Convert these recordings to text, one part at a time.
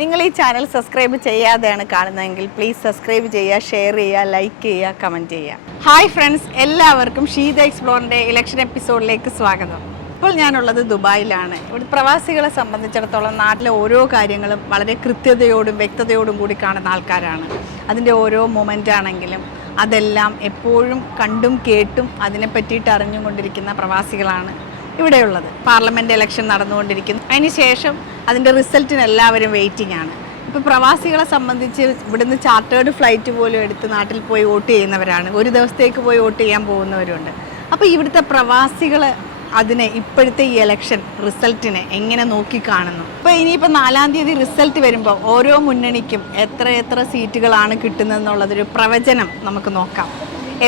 നിങ്ങൾ ഈ channel subscribe ചെയ്യാതെയാണ് കാണുന്നതെങ്കിൽ പ്ലീസ് സബ്സ്ക്രൈബ് ചെയ്യുക, ഷെയർ ചെയ്യുക, ലൈക്ക് ചെയ്യുക, കമൻറ്റ് ചെയ്യുക. ഹായ് ഫ്രണ്ട്സ്, എല്ലാവർക്കും ഷീത എക്സ്പ്ലോറിൻ്റെ ഇലക്ഷൻ എപ്പിസോഡിലേക്ക് സ്വാഗതം. ഇപ്പോൾ ഞാനുള്ളത് ദുബായിലാണ്. ഇവിടെ പ്രവാസികളെ സംബന്ധിച്ചിടത്തോളം നാട്ടിലെ ഓരോ കാര്യങ്ങളും വളരെ കൃത്യതയോടും വ്യക്തതയോടും കൂടി കാണുന്ന ആൾക്കാരാണ്. അതിൻ്റെ ഓരോ മൊമെൻ്റ് ആണെങ്കിലും അതെല്ലാം എപ്പോഴും കണ്ടും കേട്ടും അതിനെ പറ്റിയിട്ട് അറിഞ്ഞുകൊണ്ടിരിക്കുന്ന പ്രവാസികളാണ് ഇവിടെയുള്ളത്. പാർലമെൻറ്റ് ഇലക്ഷൻ നടന്നുകൊണ്ടിരിക്കുന്നു. അതിനുശേഷം അതിൻ്റെ റിസൾട്ടിന് എല്ലാവരും വെയിറ്റിംഗ് ആണ്. ഇപ്പോൾ പ്രവാസികളെ സംബന്ധിച്ച് ഇവിടുന്ന് ചാർട്ടേഡ് ഫ്ലൈറ്റ് പോലും എടുത്ത് നാട്ടിൽ പോയി വോട്ട് ചെയ്യുന്നവരാണ്. ഒരു ദിവസത്തേക്ക് പോയി വോട്ട് ചെയ്യാൻ പോകുന്നവരുണ്ട്. അപ്പോൾ ഇവിടുത്തെ പ്രവാസികൾ അതിനെ ഇപ്പോഴത്തെ ഈ ഇലക്ഷൻ റിസൾട്ടിനെ എങ്ങനെ നോക്കിക്കാണുന്നു? ഇപ്പോൾ ഇനിയിപ്പോൾ 4-ാം തീയതി റിസൾട്ട് വരുമ്പോൾ ഓരോ മുന്നണിക്കും എത്ര സീറ്റുകളാണ് കിട്ടുന്നതെന്നുള്ളതൊരു പ്രവചനം നമുക്ക് നോക്കാം.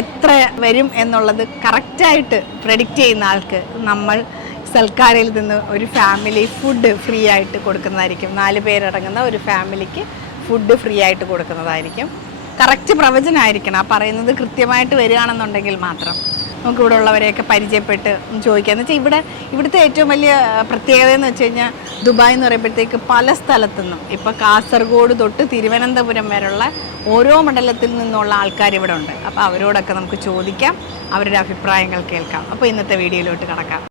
എത്ര വരും എന്നുള്ളത് കറക്റ്റായിട്ട് പ്രെഡിക്റ്റ് ചെയ്യുന്ന ആൾക്ക് നമ്മൾ സൽക്കാരയിൽ നിന്ന് ഒരു ഫാമിലി ഫുഡ് ഫ്രീ ആയിട്ട് കൊടുക്കുന്നതായിരിക്കും. 4 പേരടങ്ങുന്ന ഒരു ഫാമിലിക്ക് ഫുഡ് ഫ്രീ ആയിട്ട് കൊടുക്കുന്നതായിരിക്കും. കറക്റ്റ് പ്രവചനമായിരിക്കണം. ആ പറയുന്നത് കൃത്യമായിട്ട് വരികയാണെന്നുണ്ടെങ്കിൽ മാത്രം നമുക്കിവിടെ ഉള്ളവരെയൊക്കെ പരിചയപ്പെട്ട് ചോദിക്കുക. എന്ന് വെച്ചാൽ ഇവിടുത്തെ ഏറ്റവും വലിയ പ്രത്യേകത എന്ന് വെച്ച് കഴിഞ്ഞാൽ ദുബായ് എന്ന് പറയുമ്പോഴത്തേക്ക് പല സ്ഥലത്തു നിന്നും, ഇപ്പോൾ കാസർഗോഡ് തൊട്ട് തിരുവനന്തപുരം വരെയുള്ള ഓരോ മണ്ഡലത്തിൽ നിന്നുള്ള ആൾക്കാർ ഇവിടെ ഉണ്ട്. അപ്പോൾ അവരോടൊക്കെ നമുക്ക് ചോദിക്കാം, അവരുടെ അഭിപ്രായങ്ങൾ കേൾക്കാം. അപ്പോൾ ഇന്നത്തെ വീഡിയോയിലോട്ട് കടക്കാം.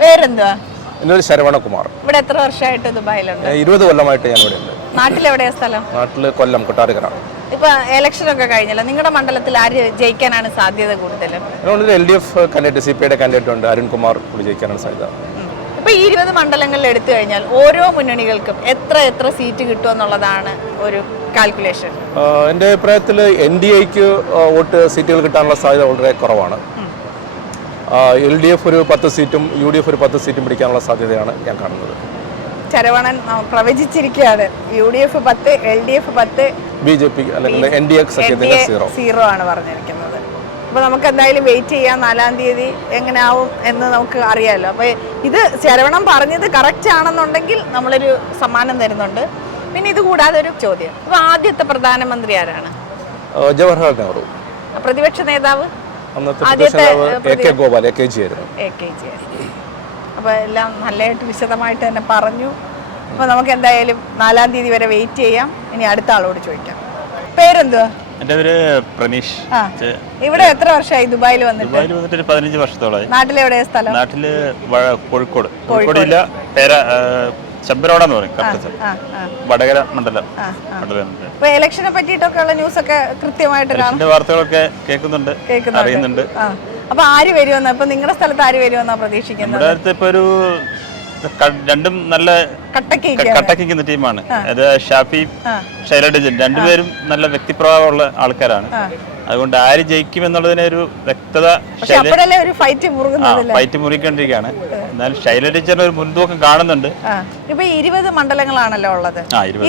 പേരെന്തുവാ? എൻ്റെ പേര് ശരവണകുമാർ. ഇവിടെ എത്ര വർഷമായിട്ട് ദുബായിലുണ്ട്? 20 കൊല്ലമായിട്ട് ഞാൻ ഇവിടെ ഉണ്ട്. നാട്ടിലെവിടെയാ സ്ഥലം? നാട്ടില് കൊല്ലം, കൊട്ടാരക്കര. ഇപ്പൊ ഇലക്ഷൻ ഒക്കെ കഴിഞ്ഞല്ലോ, നിങ്ങളുടെ മണ്ഡലത്തിൽ ആര് ജയിക്കാനാണ് സാധ്യത കൂടുതലും? LDF കാൻഡിഡേറ്റ്, CPIയുടെ കാൻഡിഡേറ്റ് ഉണ്ട്, അരുൺകുമാർ കൂടി ജയിക്കാനാണ് സാധ്യത. ഇപ്പൊ ഈ 20 മണ്ഡലങ്ങളിൽ എടുത്തു കഴിഞ്ഞാൽ ഓരോ മുന്നണികൾക്കും എത്ര സീറ്റ് കിട്ടുമെന്നുള്ളതാണ് ഒരു കാൽക്കുലേഷൻ. എൻ്റെ അഭിപ്രായത്തിൽ NDAക്ക് വോട്ട് സീറ്റുകൾ കിട്ടാനുള്ള സാധ്യത വളരെ കുറവാണ്. LDF ഒരു 10 സീറ്റും UDF ഒരു 10 സീറ്റും പിടിക്കാനുള്ള സാധ്യതയാണ് ഞാൻ കാണുന്നത്. ശരവണൻ പ്രവചിച്ചിരിക്കുകയാണ്. UDF 10, LDF 10, BJP അല്ലെങ്കിൽ NDA സഖ്യത്തിന് 0 ആണ് പറഞ്ഞിരിക്കുന്നത്. അപ്പോൾ നമുക്ക് എന്തായാലും വെയിറ്റ് ചെയ്യാം. 4-ാം തീയതി എങ്ങനെയാവും എന്ന് നമുക്ക് അറിയാമല്ലോ. അപ്പോൾ ഇത് ശരവണൻ പറഞ്ഞത് കറക്റ്റ് ആണെന്നുണ്ടെങ്കിൽ നമ്മളൊരു സമ്മാനം തരുന്നുണ്ട്. പിന്നെ ഇത് കൂടാതെ ഒരു ചോദ്യം, അപ്പോൾ ആദ്യത്തെ പ്രധാനമന്ത്രി ആരാണ്? ജവഹർലാൽ നെഹ്റു. പ്രതിപക്ഷ നേതാവ്? ഗോപാൽ, AKG ആയിരുന്നു. അപ്പോൾ എല്ലാം നല്ലതായിട്ട് വിശദമായിട്ട് തന്നെ പറഞ്ഞു. അപ്പോൾ നമുക്ക് എന്തായാലും 4-ാം തീയതി വരെ വെയിറ്റ് ചെയ്യാം. ഇനി അടുത്ത ആളോട് ചോദിക്കാം. പേരെന്തുവാ? എൻ്റെ പേര് പ്രനീഷ്. ഇവിടെ എത്ര വർഷമായി ദുബായിൽ വന്നിട്ട്? ദുബായിൽ വന്നിട്ട് ഒരു 15 വർഷത്തോളമായി. നാട്ടിലെവിടെയാ സ്ഥലം? നാട്ടില് കോഴിക്കോട്. കോഴിക്കോടില്ല, ശബരോടാന്ന് പറയും. വടകര മണ്ഡലം. ഇപ്പൊ ഇലക്ഷനെ പറ്റിയിട്ടൊക്കെ ഉള്ള ന്യൂസ് ഒക്കെ കൃത്യമായിട്ട് വാർത്തകളൊക്കെ കേൾക്കുന്നുണ്ട്, അറിയുന്നുണ്ട്. അപ്പൊ ആര് വരുമെന്ന്, ഇപ്പൊ നിങ്ങളുടെ സ്ഥലത്ത് ആര് വരുമെന്നാ പ്രതീക്ഷിക്കുന്നത്? നമ്മുടെ അടുത്ത് ഇപ്പൊ ഒരു രണ്ടും നല്ല കട്ടക്കിക്കുന്ന ടീമാണ്. അത് ഷാഫി, ശൈലജ, രണ്ടുപേരും നല്ല വ്യക്തിപ്രഭാവമുള്ള ആൾക്കാരാണ്. അതുകൊണ്ട് ആര് ജയിക്കും എന്നുള്ളതിനെ ഒരു വ്യക്തത ഫൈറ്റ് മുറിക്കൊണ്ടിരിക്കുകയാണ്. എന്നാൽ ശൈലജ ഒരു മുൻതൂക്കം കാണുന്നുണ്ട്. ഇപ്പൊ 20 മണ്ഡലങ്ങളാണല്ലോ ഉള്ളത്.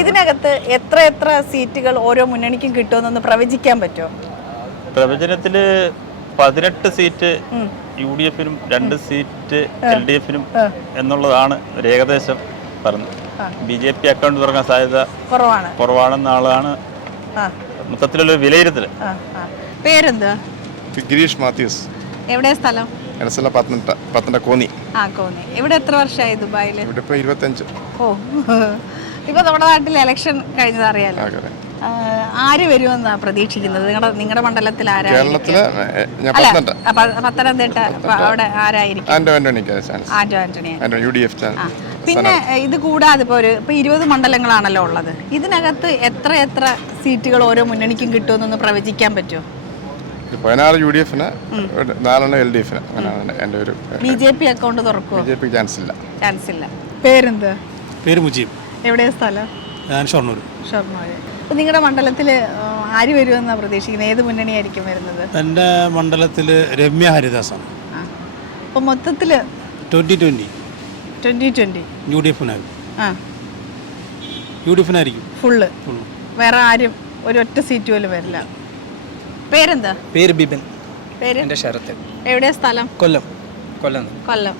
ഇതിനകത്ത് എത്ര സീറ്റുകൾ ഓരോ മുന്നണിക്കും കിട്ടുമെന്നൊന്ന് പ്രവചിക്കാൻ പറ്റുമോ? പ്രവചനത്തില് 18 സീറ്റ് UDF-നും 2 സീറ്റ് LDF-നും എന്നുള്ളതാണ് ഒരു ഏകദേശം പറഞ്ഞത്. BJP അക്കൗണ്ട് തുറക്കാൻ സാധ്യത കുറവാണെന്നാളാണ് മൊത്തത്തിലുള്ള വിലയിരുത്തൽ. പേരെന്താ? ഗിരീഷ് മാത്യൂസ്. എവിടെ സ്ഥലം? പത്തനംതിട്ട കോന്നി. കോന്നി. ഇവിടെ എത്ര വർഷമായി ദുബായിൽ? ഇവിടെ 25. ഇപ്പൊ നമ്മുടെ നാട്ടിൽ ഇലക്ഷൻ കഴിഞ്ഞത് അറിയാലോ. ആര് വരുമെന്നാ പ്രതീക്ഷിക്കുന്നത്? നിങ്ങളുടെ മണ്ഡലത്തിൽ കേരളത്തില് പത്തനംതിട്ട അവിടെ ആരായിരിക്കും? ആന്റോ ആന്റണി. പിന്നെ ഇത് കൂടാതെ ഇപ്പൊ 20 മണ്ഡലങ്ങളാണല്ലോ ഉള്ളത്. ഇതിനകത്ത് എത്ര സീറ്റുകൾ ഓരോ മുന്നണിക്കും കിട്ടുമെന്നൊന്ന് പ്രവചിക്കാൻ പറ്റുമോ? 14 UDF-ന്, 4 LDF-ന്. BJP അക്കൗണ്ട് തുറക്കുമോ? BJP ചാൻസ് ഇല്ല. പേരെന്താ? പേര് മുജീബ്. എവിടെയാ സ്ഥലം? ഞാൻ ഷൊർണൂർ. അപ്പോൾ നിങ്ങളുടെ മണ്ഡലത്തിൽ ആര് വരുമെന്നാണ് പ്രതീക്ഷിക്കുന്നത്? ഏത് മുന്നണിയായിരിക്കും വരുന്നത്? എൻ്റെ മണ്ഡലത്തിൽ രമ്യ ഹരിദാസാണ്. അപ്പോൾ മൊത്തത്തിൽ 2020 UDF-നായിരിക്കും ഫുള്ള്. വേറെ ആരും ഒരൊറ്റ സീറ്റ് പോലും വരില്ല. പേരെന്താ? പേര് ബിബിൻ. പേര്? എൻ്റെ ശരത്ത്. എവിടെയാ സ്ഥലം? കൊല്ലം. കൊല്ലം. കൊല്ലം.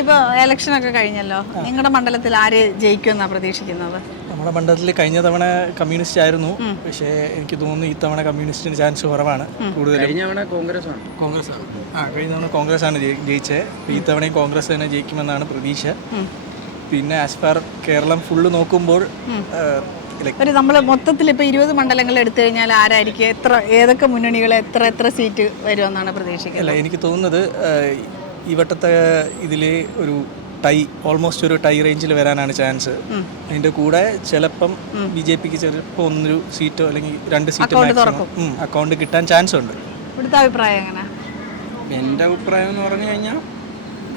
ഇപ്പോൾ ഇലക്ഷൻ ഒക്കെ കഴിഞ്ഞല്ലോ, നിങ്ങളുടെ മണ്ഡലത്തിൽ ആര് ജയിക്കുമെന്നാ പ്രതീക്ഷിക്കുന്നത്? നമ്മുടെ മണ്ഡലത്തിൽ കഴിഞ്ഞ തവണ കമ്മ്യൂണിസ്റ്റ് ആയിരുന്നു, പക്ഷേ എനിക്ക് തോന്നുന്നു ഈ തവണ കമ്മ്യൂണിസ്റ്റിന് ചാൻസ് കുറവാണ്. കൂടുതലും കഴിഞ്ഞ തവണ കോൺഗ്രസ് ആണ്. കഴിഞ്ഞ തവണ കോൺഗ്രസ് ആണ് ജയിച്ചത്. ഈ തവണയും കോൺഗ്രസ് തന്നെ ജയിക്കുമെന്നാണ് പ്രതീക്ഷ. പിന്നെ ആസ് ഫാർ കേരളം ഫുള്ള് നോക്കുമ്പോൾ ഒരു നമ്മൾ മൊത്തത്തിൽ ഇപ്പോൾ 20 മണ്ഡലങ്ങൾ എടുത്തു കഴിഞ്ഞാൽ ആരായിരിക്കും, ഏതൊക്കെ മുന്നണികൾ എത്ര സീറ്റ് വരുമെന്നാണ് പ്രതീക്ഷിക്കുന്നത്? അല്ല, എനിക്ക് തോന്നുന്നത് ഈ വട്ടത്തെ ഇതിൽ ഒരു ഓൾമോസ്റ്റ് ഒരു ടൈ റേഞ്ചിൽ വരാനാണ് ചാൻസ്. അതിൻ്റെ കൂടെ ചിലപ്പം BJPക്ക് ചിലപ്പോൾ 1 സീറ്റോ അല്ലെങ്കിൽ 2 സീറ്റോ അക്കൗണ്ട് കിട്ടാൻ ചാൻസ് ഉണ്ട്. ഇവിടുത്തെ അഭിപ്രായം എങ്ങനെ? എൻ്റെ അഭിപ്രായം എന്ന് പറഞ്ഞു കഴിഞ്ഞാൽ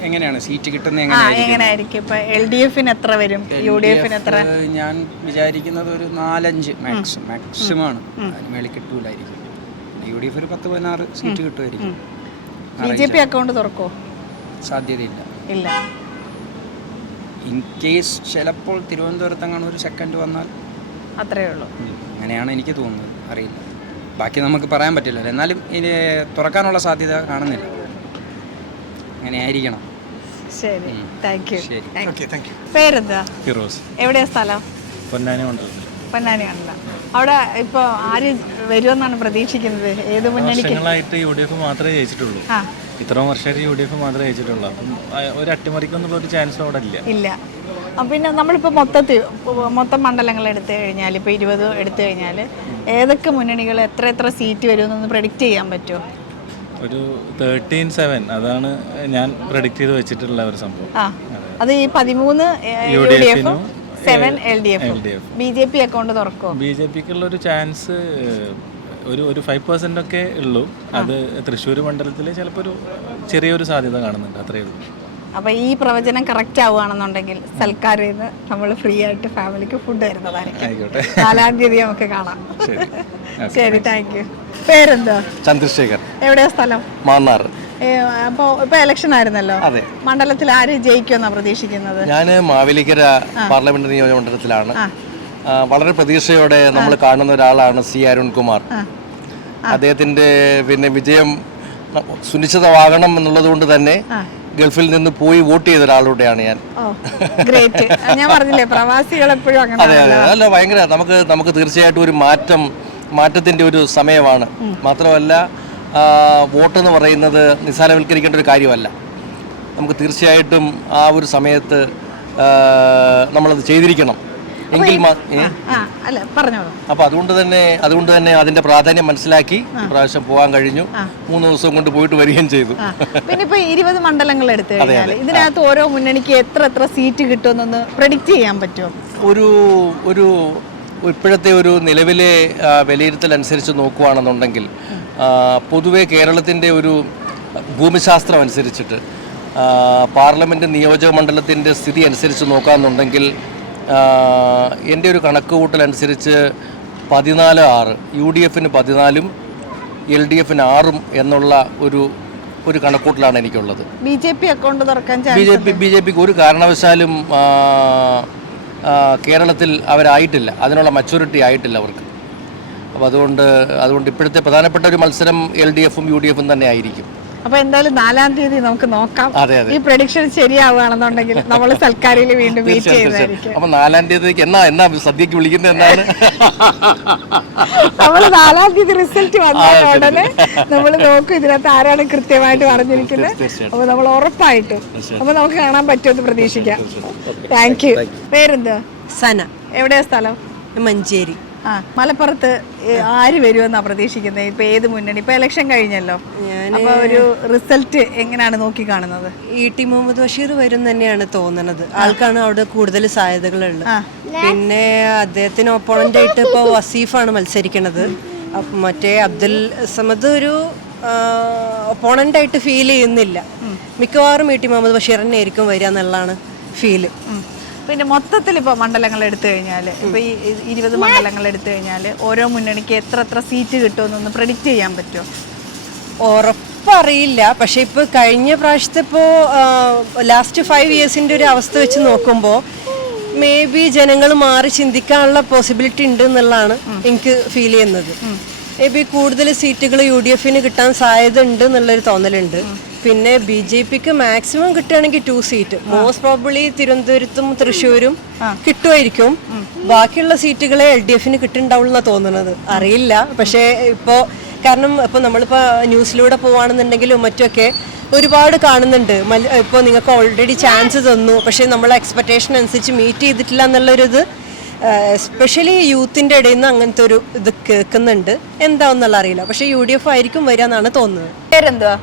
എങ്ങനെയാണ് സീറ്റ് കിട്ടുന്നത്, എങ്ങനെയായിരിക്കും? ഇപ്പൊ LDF എത്ര വരും, UDF എത്ര? ഞാൻ വിചാരിക്കുന്നത് ഒരു 4-5 മാക്സിമം ആണ്. അതിന് മേളിൽ കിട്ടൂലായിരിക്കും. UDF ഒരു 10-16 സീറ്റ് കിട്ടുമായിരിക്കും. BJP അക്കൗണ്ട് തുറക്കോ? സാധ്യതയില്ല. ഇല്ല. ഇൻ കേസ് ചിലപ്പോൾ തിരുവനന്തപുരത്തങ്ങാണ് ഒരു സെക്കൻഡ് വന്നാൽ അത്രയേ ഉള്ളൂ. അങ്ങനെയാണ് എനിക്ക് തോന്നുന്നത്, അറിയില്ല. ബാക്കി നമുക്ക് പറയാൻ പറ്റില്ല. എന്നാലും ഇനി തുറക്കാനുള്ള സാധ്യത കാണുന്നില്ല. അങ്ങനെ ആയിരിക്കണം. ശരി, താങ്ക് യു. Thank you. പേരെന്താ? ഫിറോസ്. എവിടെയാ സ്ഥലം? പൊന്നാനി മണ്ഡലത്തിൽ. പൊന്നാനി മണ്ഡലം. അവിടെ ഇപ്പൊ ആര് വരുമെന്നാണ് പ്രതീക്ഷിക്കുന്നത്? ഏത് മുന്നണിക്ക്? വർഷങ്ങളായിട്ട് UDF മാത്രമേ ജയിച്ചിട്ടുള്ളൂ. ഇത്രയും വർഷമായിട്ട് UDF മാത്രമേ ജയിച്ചിട്ടുള്ളൂ. അപ്പം ഒരു അട്ടിമറിക്കൊന്നുള്ള ഒരു ചാൻസ് അവിടെ ഇല്ല. പിന്നെ നമ്മളിപ്പോൾ മൊത്തം മണ്ഡലങ്ങൾ എടുത്തു കഴിഞ്ഞാൽ, ഇപ്പോൾ 20 എടുത്തു കഴിഞ്ഞാൽ ഏതൊക്കെ മുന്നണികൾ എത്ര സീറ്റ് വരുമെന്നൊന്ന് പ്രഡിക്റ്റ് ചെയ്യാൻ പറ്റുമോ? ഒരു 13-7 അതാണ് ഞാൻ പ്രഡിക്റ്റ് ചെയ്ത് വെച്ചിട്ടുള്ള ഒരു സംഭവം. അത് ഈ 13 UDF, 7 LDF. BJP അക്കൗണ്ട് തുറക്കോ? BJPക്കുള്ള ഒരു ചാൻസ് ഒരു 5% ഒക്കെ ഉള്ളൂ. അത് തൃശ്ശൂർ മണ്ഡലത്തിൽ ചിലപ്പോൾ ഒരു ചെറിയൊരു സാധ്യത കാണുന്നുണ്ട്, അത്രയേ ഉള്ളൂ. അപ്പോൾ ഈ പ്രവചനം കറക്റ്റ് ആവുകയാണെന്നുണ്ടെങ്കിൽ സൽക്കാരിൽ നിന്ന് നമ്മൾ ഫ്രീ ആയിട്ട് ഫാമിലിക്ക് ഫുഡ് തരുന്നതായിരിക്കും. 4-ാം തീയതി നമുക്ക് കാണാം. ശരി, താങ്ക് യു. പേരെന്താ? ചന്ദ്രശേഖർ. എവിടെയാ സ്ഥലം? മാന്നാർ. അപ്പോൾ ഇപ്പോൾ ഇലക്ഷൻ ആയിരുന്നല്ലോ, മണ്ഡലത്തിൽ ആര് ജയിക്കുമെന്നാണ് പ്രതീക്ഷിക്കുന്നത്? ഞാൻ മാവേലിക്കര പാർലമെന്റ് നിയോജക മണ്ഡലത്തിലാണ്. വളരെ പ്രതീക്ഷയോടെ നമ്മൾ കാണുന്ന ഒരാളാണ് C. അരുൺകുമാർ. അദ്ദേഹത്തിൻ്റെ വിജയം സുനിശ്ചിതമാകണം എന്നുള്ളത് കൊണ്ട് തന്നെ ഗൾഫിൽ നിന്ന് പോയി വോട്ട് ചെയ്ത ഒരാളുടെയാണ് ഞാൻ. ഞാൻ പറഞ്ഞില്ലേ, പ്രവാസികൾ എപ്പോഴും അങ്ങനെ. അതെ, അല്ല, ഭയങ്കര നമുക്ക് തീർച്ചയായിട്ടും ഒരു മാറ്റത്തിൻ്റെ ഒരു സമയമാണ്. മാത്രമല്ല, വോട്ടെന്ന് പറയുന്നത് നിസ്സാരവൽക്കരിക്കേണ്ട ഒരു കാര്യമല്ല. നമുക്ക് തീർച്ചയായിട്ടും ആ ഒരു സമയത്ത് നമ്മളത് ചെയ്തിരിക്കണം എങ്കിൽ അപ്പോൾ അതുകൊണ്ട് തന്നെ അതിന്റെ പ്രാധാന്യം മനസ്സിലാക്കി ഇപ്രാവശ്യം പോകാൻ കഴിഞ്ഞു. 3 ദിവസം കൊണ്ട് പോയിട്ട് വരികയും ചെയ്തു. പിന്നെ ഇപ്പൊ 20 മണ്ഡലങ്ങൾ എടുത്തു കഴിഞ്ഞാൽ ഇതിനകത്ത് ഓരോ മുന്നണിക്ക് എത്ര സീറ്റ് കിട്ടുമെന്നൊന്ന് പ്രഡിക്റ്റ് ചെയ്യാൻ പറ്റുമോ? ഒരു ഇപ്പോഴത്തെ ഒരു നിലവിലെ വിലയിരുത്തൽ അനുസരിച്ച് നോക്കുകയാണെന്നുണ്ടെങ്കിൽ പൊതുവെ കേരളത്തിൻ്റെ ഒരു ഭൂമിശാസ്ത്രം അനുസരിച്ചിട്ട് പാർലമെൻറ്റ് നിയോജക മണ്ഡലത്തിൻ്റെ സ്ഥിതി അനുസരിച്ച് നോക്കുകയാണെന്നുണ്ടെങ്കിൽ എൻ്റെ ഒരു കണക്കുകൂട്ടലനുസരിച്ച് 14-6 UDFന് 14-ഉം LDFന് 6-ഉം എന്നുള്ള ഒരു കണക്കൂട്ടലാണ് എനിക്കുള്ളത്. BJP അക്കൗണ്ട് തുറക്കാൻ BJPക്ക് ഒരു കാരണവശാലും കേരളത്തിൽ അവരായിട്ടില്ല, അതിനുള്ള മച്യൂരിറ്റി ആയിട്ടില്ല അവർക്ക്. അപ്പോൾ അതുകൊണ്ട് ഇപ്പോഴത്തെ പ്രധാനപ്പെട്ട ഒരു മത്സരം LDFും UDFും തന്നെ ആയിരിക്കും. അപ്പൊ എന്തായാലും 4-ാം തീയതി നമുക്ക് നോക്കാം. ഈ പ്രഡിക്ഷൻ ശരിയാവുകയാണെന്നുണ്ടെങ്കിൽ നമ്മൾ സൽക്കാരിൽ വീണ്ടും മീറ്റ് ചെയ്യുന്നതായിരിക്കും. അപ്പൊ 4-ാം തീയതിക്ക് എന്നാ സദ്യക്ക് വിളിക്കുന്നത് എന്നാണ്? നമ്മൾ 4-ാം തീയതി റിസൾട്ട് വന്നാൽ ഉടനെ നമ്മൾ നോക്കും ഇതിനകത്ത് ആരാണ് കൃത്യമായിട്ട് പറഞ്ഞിരിക്കുന്നത്. അപ്പൊ നമ്മൾ ഉറപ്പായിട്ടും അപ്പൊ നമുക്ക് കാണാൻ പറ്റുമെന്ന് പ്രതീക്ഷിക്കാം. Thank you. പേരെന്താ? സന. എവിടെയാ സ്ഥലം? മഞ്ചേരി. മലപ്പുറത്ത് ആര് വരുമെന്നാ പ്രതീക്ഷിക്കുന്നത്? ഇപ്പൊ ഏത് മുന്നണി? ഇപ്പൊ ഇലക്ഷൻ കഴിഞ്ഞല്ലോ, അപ്പൊ ഒരു റിസൾട്ട് എങ്ങനെയാണ് നോക്കി കാണുന്നത്? ET മുഹമ്മദ് ബഷീർ വരും തന്നെയാണ് തോന്നുന്നത്. ആൾക്കാണ് അവിടെ കൂടുതൽ സാധ്യതകളുള്ളത്. പിന്നെ അദ്ദേഹത്തിന് ഒപ്പോണന്റ് ആയിട്ട് ഇപ്പൊ വസീഫാണ് മത്സരിക്കുന്നത്. മറ്റേ അബ്ദുൽ സമദ് ഒരു ഒപ്പോണന്റ് ആയിട്ട് ഫീൽ ചെയ്യുന്നില്ല. മിക്കവാറും ET മുഹമ്മദ് ബഷീർ തന്നെ ആയിരിക്കും വരിക എന്നുള്ളതാണ് ഫീല്. പിന്നെ മൊത്തത്തിൽ ഇപ്പോൾ മണ്ഡലങ്ങൾ എടുത്തു കഴിഞ്ഞാൽ, ഇപ്പോൾ ഈ 20 മണ്ഡലങ്ങൾ എടുത്തു കഴിഞ്ഞാൽ ഓരോ മുന്നണിക്ക് എത്ര സീറ്റ് കിട്ടുമെന്നൊന്ന് പ്രഡിക്റ്റ് ചെയ്യാൻ പറ്റുമോ? ഉറപ്പറിയില്ല. പക്ഷെ ഇപ്പോൾ കഴിഞ്ഞ പ്രാവശ്യത്തെ ഇപ്പോൾ ലാസ്റ്റ് 5 ഇയേഴ്സിൻ്റെ ഒരു അവസ്ഥ വെച്ച് നോക്കുമ്പോൾ മേ ബി ജനങ്ങൾ മാറി ചിന്തിക്കാനുള്ള പോസിബിലിറ്റി ഉണ്ട് എന്നുള്ളതാണ് എനിക്ക് ഫീൽ ചെയ്യുന്നത്. മേ ബി കൂടുതൽ സീറ്റുകൾ UDF-ന് കിട്ടാൻ സാധ്യത ഉണ്ട് എന്നുള്ളൊരു തോന്നലുണ്ട്. പിന്നെ BJP-ക്ക് മാക്സിമം കിട്ടുകയാണെങ്കിൽ 2 സീറ്റ്, മോസ്റ്റ് പ്രോബബ്ലി തിരുവനന്തപുരത്തും തൃശ്ശൂരും കിട്ടുമായിരിക്കും. ബാക്കിയുള്ള സീറ്റുകളെ LDF-ന് കിട്ടുന്നുണ്ടാവുള്ളൂ എന്നാണ് തോന്നുന്നത്. അറിയില്ല. പക്ഷേ ഇപ്പോൾ കാരണം ഇപ്പോൾ നമ്മളിപ്പോൾ ന്യൂസിലൂടെ പോവുകയാണെന്നുണ്ടെങ്കിലും മറ്റൊക്കെ ഒരുപാട് കാണുന്നുണ്ട്. ഇപ്പോൾ നിങ്ങൾക്ക് ഓൾറെഡി ചാൻസ് തന്നു, പക്ഷേ നമ്മളെ എക്സ്പെക്റ്റേഷൻ അനുസരിച്ച് മീറ്റ് ചെയ്തിട്ടില്ല എന്നുള്ളൊരിത് എസ്പെഷ്യലി യൂത്തിൻ്റെ ഇടയിൽ നിന്ന് അങ്ങനത്തെ ഒരു ഇത് കേൾക്കുന്നുണ്ട്. എന്താണെന്നുള്ള അറിയില്ല. പക്ഷേ UDF ആയിരിക്കും വരിക എന്നാണ് തോന്നുന്നത്. പേരെന്തുവാ?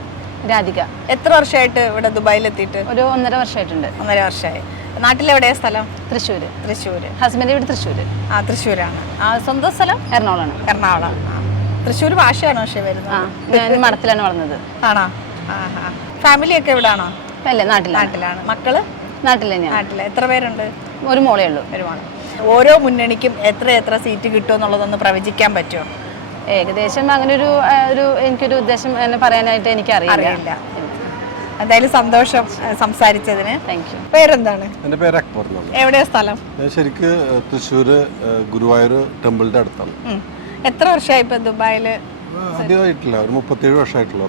രാധിക. എത്ര വർഷമായിട്ട് ഇവിടെ ദുബായിലെത്തിയിട്ട്? ഒരു 1.5 വർഷമായിട്ടുണ്ട്. 1.5 വർഷമായി. നാട്ടിലെവിടെയാ സ്ഥലം? തൃശ്ശൂർ. തൃശ്ശൂർ. ഹസ്ബൻഡ് വീട് തൃശ്ശൂർ. ആ, തൃശ്ശൂരാണ്. ആ, സ്വന്തം സ്ഥലം എറണാകുളമാണ്. എറണാകുളം. തൃശ്ശൂർ ഭാഷയാണോ പക്ഷേ വരുന്നത്? ഞാൻ മഠത്തിലാണ് വളർന്നത്. ആണോ? ഫാമിലി ഒക്കെ എവിടാണോ? അല്ലേ, നാട്ടിലാണ്. നാട്ടിലാണ്. മക്കള് നാട്ടിൽ തന്നെയാണ്. നാട്ടില്. എത്ര പേരുണ്ട്? ഒരു മോളേ ഉള്ളൂ. ഒരു മോള്. ഓരോ മുന്നണിക്കും എത്ര സീറ്റ് കിട്ടും എന്നുള്ളതൊന്ന് പ്രവചിക്കാൻ പറ്റുമോ? ഏകദേശം അങ്ങനെ ഒരു എനിക്കൊരു ഉദ്ദേശം എന്നെ പറയാനായിട്ട് എനിക്ക് അറിയില്ല. എന്തായാലും സന്തോഷം സംസാരിച്ചതിന്. Thank you. പേരെന്താണ്? എൻ്റെ പേര് അക്ബർ. എവിടെയാ സ്ഥലം? ഞാൻ ശരിക്ക് തൃശ്ശൂര് ഗുരുവായൂർ ടെമ്പിളിന്റെ അടുത്താണ്. എത്ര വർഷമായി ഇപ്പൊ ദുബായില്? അധികമായിട്ടില്ല, ഒരു 37 വർഷമായിട്ടുള്ള.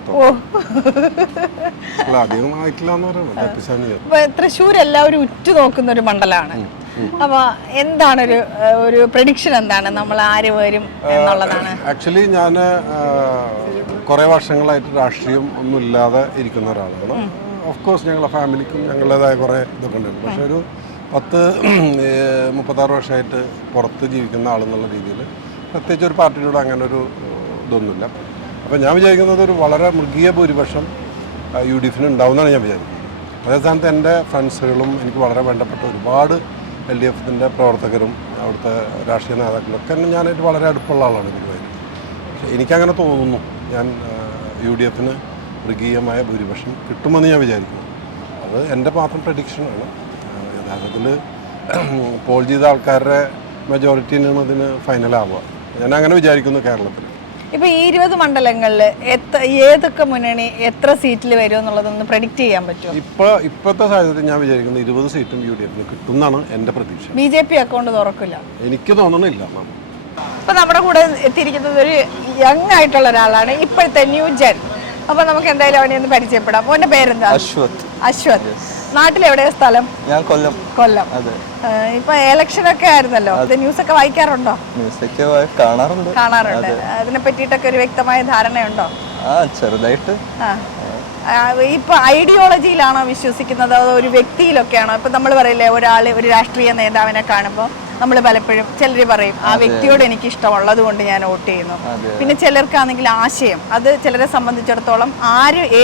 അധികം ആയിട്ടില്ല എന്ന് പറയുന്നത്. തൃശ്ശൂർ എല്ലാവരും ഉറ്റുനോക്കുന്ന ഒരു മണ്ഡലമാണ്. അപ്പൊ എന്താണ് ഒരു പ്രഡിക്ഷൻ, എന്താണ് നമ്മൾ ആര് വരും എന്നുള്ളതാണ്? ആക്ച്വലി ഞാൻ കുറേ വർഷങ്ങളായിട്ട് രാഷ്ട്രീയം ഒന്നും ഇല്ലാതെ ഇരിക്കുന്ന ഒരാളാണ്. ഓഫ് കോഴ്സ് ഞങ്ങളുടെ ഫാമിലിക്കും ഞങ്ങളുടേതായ കുറേ ഇതൊക്കെ ഉണ്ടായിരുന്നു. പക്ഷെ ഒരു 36 വർഷമായിട്ട് പുറത്ത് ജീവിക്കുന്ന ആളെന്നുള്ള രീതിയിൽ പ്രത്യേകിച്ച് ഒരു പാർട്ടിയോട് അങ്ങനെ ഒരു ഇതൊന്നുമില്ല. അപ്പോൾ ഞാൻ വിചാരിക്കുന്നത് ഒരു വളരെ മൃഗീയ ഭൂരിപക്ഷം UDF-ന് ഉണ്ടാവുമെന്നാണ് ഞാൻ വിചാരിക്കുന്നത്. അതേ സ്ഥാനത്ത് എൻ്റെ ഫ്രണ്ട്സുകളും എനിക്ക് വളരെ വേണ്ടപ്പെട്ട ഒരുപാട് LDF-ൻ്റെ പ്രവർത്തകരും അവിടുത്തെ രാഷ്ട്രീയ നേതാക്കളൊക്കെ ഞാനായിട്ട് വളരെ അടുപ്പുള്ള ആളാണ് ഗുരുവായൂർ. പക്ഷേ എനിക്കങ്ങനെ തോന്നുന്നു, ഞാൻ UDF-ന് മൃഗീയമായ ഭൂരിപക്ഷം കിട്ടുമെന്ന് ഞാൻ വിചാരിക്കുന്നു. അത് എൻ്റെ മാത്രം പ്രഡിക്ഷനാണ്. യഥാർത്ഥത്തിൽ പോൾ ചെയ്ത ആൾക്കാരുടെ മെജോറിറ്റിയാണ് ഇതിന് ഫൈനലാവുക. ഞാൻ അങ്ങനെ വിചാരിക്കുന്നു കേരളത്തിൽ. ഇപ്പൊ ഈ 20 മണ്ഡലങ്ങളിൽ ഏതൊക്കെ മുന്നണി എത്ര സീറ്റിൽ വരും എന്നുള്ളതൊന്ന് പ്രഡിക്റ്റ് ചെയ്യാൻ പറ്റുമോ? ഇപ്പോഴത്തെ സാഹചര്യത്തിൽ ഞാൻ വിചാരിക്കുന്നത് 20 സീറ്റും UDF-ന് കിട്ടുമെന്നാണ് എൻ്റെ പ്രതീക്ഷ. BJP അക്കൗണ്ട് തുറക്കില്ല എനിക്ക് തോന്നണില്ല. ഇപ്പൊ നമ്മുടെ കൂടെ എത്തിയിരിക്കുന്നത് ഒരു യങ് ആയിട്ടുള്ള ഒരാളാണ്, ഇപ്പോഴത്തെ ന്യൂ ജെൻ. അപ്പൊ നമുക്ക് എന്തായാലും അവനെ ഒന്ന് പരിചയപ്പെടാം. അവന്റെ പേരെന്താ? അശ്വത്. നാട്ടിലെവിടെയാ സ്ഥലം? ഞാൻ കൊല്ലം. അതെ. ഇപ്പൊ ഇലക്ഷൻ ഒക്കെ ആയിരുന്നല്ലോ, ന്യൂസ് ഒക്കെ വായിക്കാറുണ്ടോ? ന്യൂസൊക്കെ കാണാറുണ്ട്. അതിനെ പറ്റിയിട്ടൊക്കെ ഒരു വ്യക്തമായ ധാരണയുണ്ടോ? ചെറുതായിട്ട്. ഇപ്പൊ ഐഡിയോളജിയിലാണോ വിശ്വസിക്കുന്നത്, അതോ ഒരു വ്യക്തിയിലൊക്കെയാണോ? ഇപ്പൊ നമ്മൾ പറയില്ലേ, ഒരു രാഷ്ട്രീയ നേതാവിനെ കാണുമ്പോൾ നമ്മൾ പലപ്പോഴും ചിലർ പറയും ആ വ്യക്തിയോട് എനിക്ക് ഇഷ്ടമുള്ളത് കൊണ്ട് ഞാൻ വോട്ട് ചെയ്യുന്നു. പിന്നെ ചിലർക്കാണെങ്കിൽ ആശയം, അത് ചിലരെ സംബന്ധിച്ചിടത്തോളം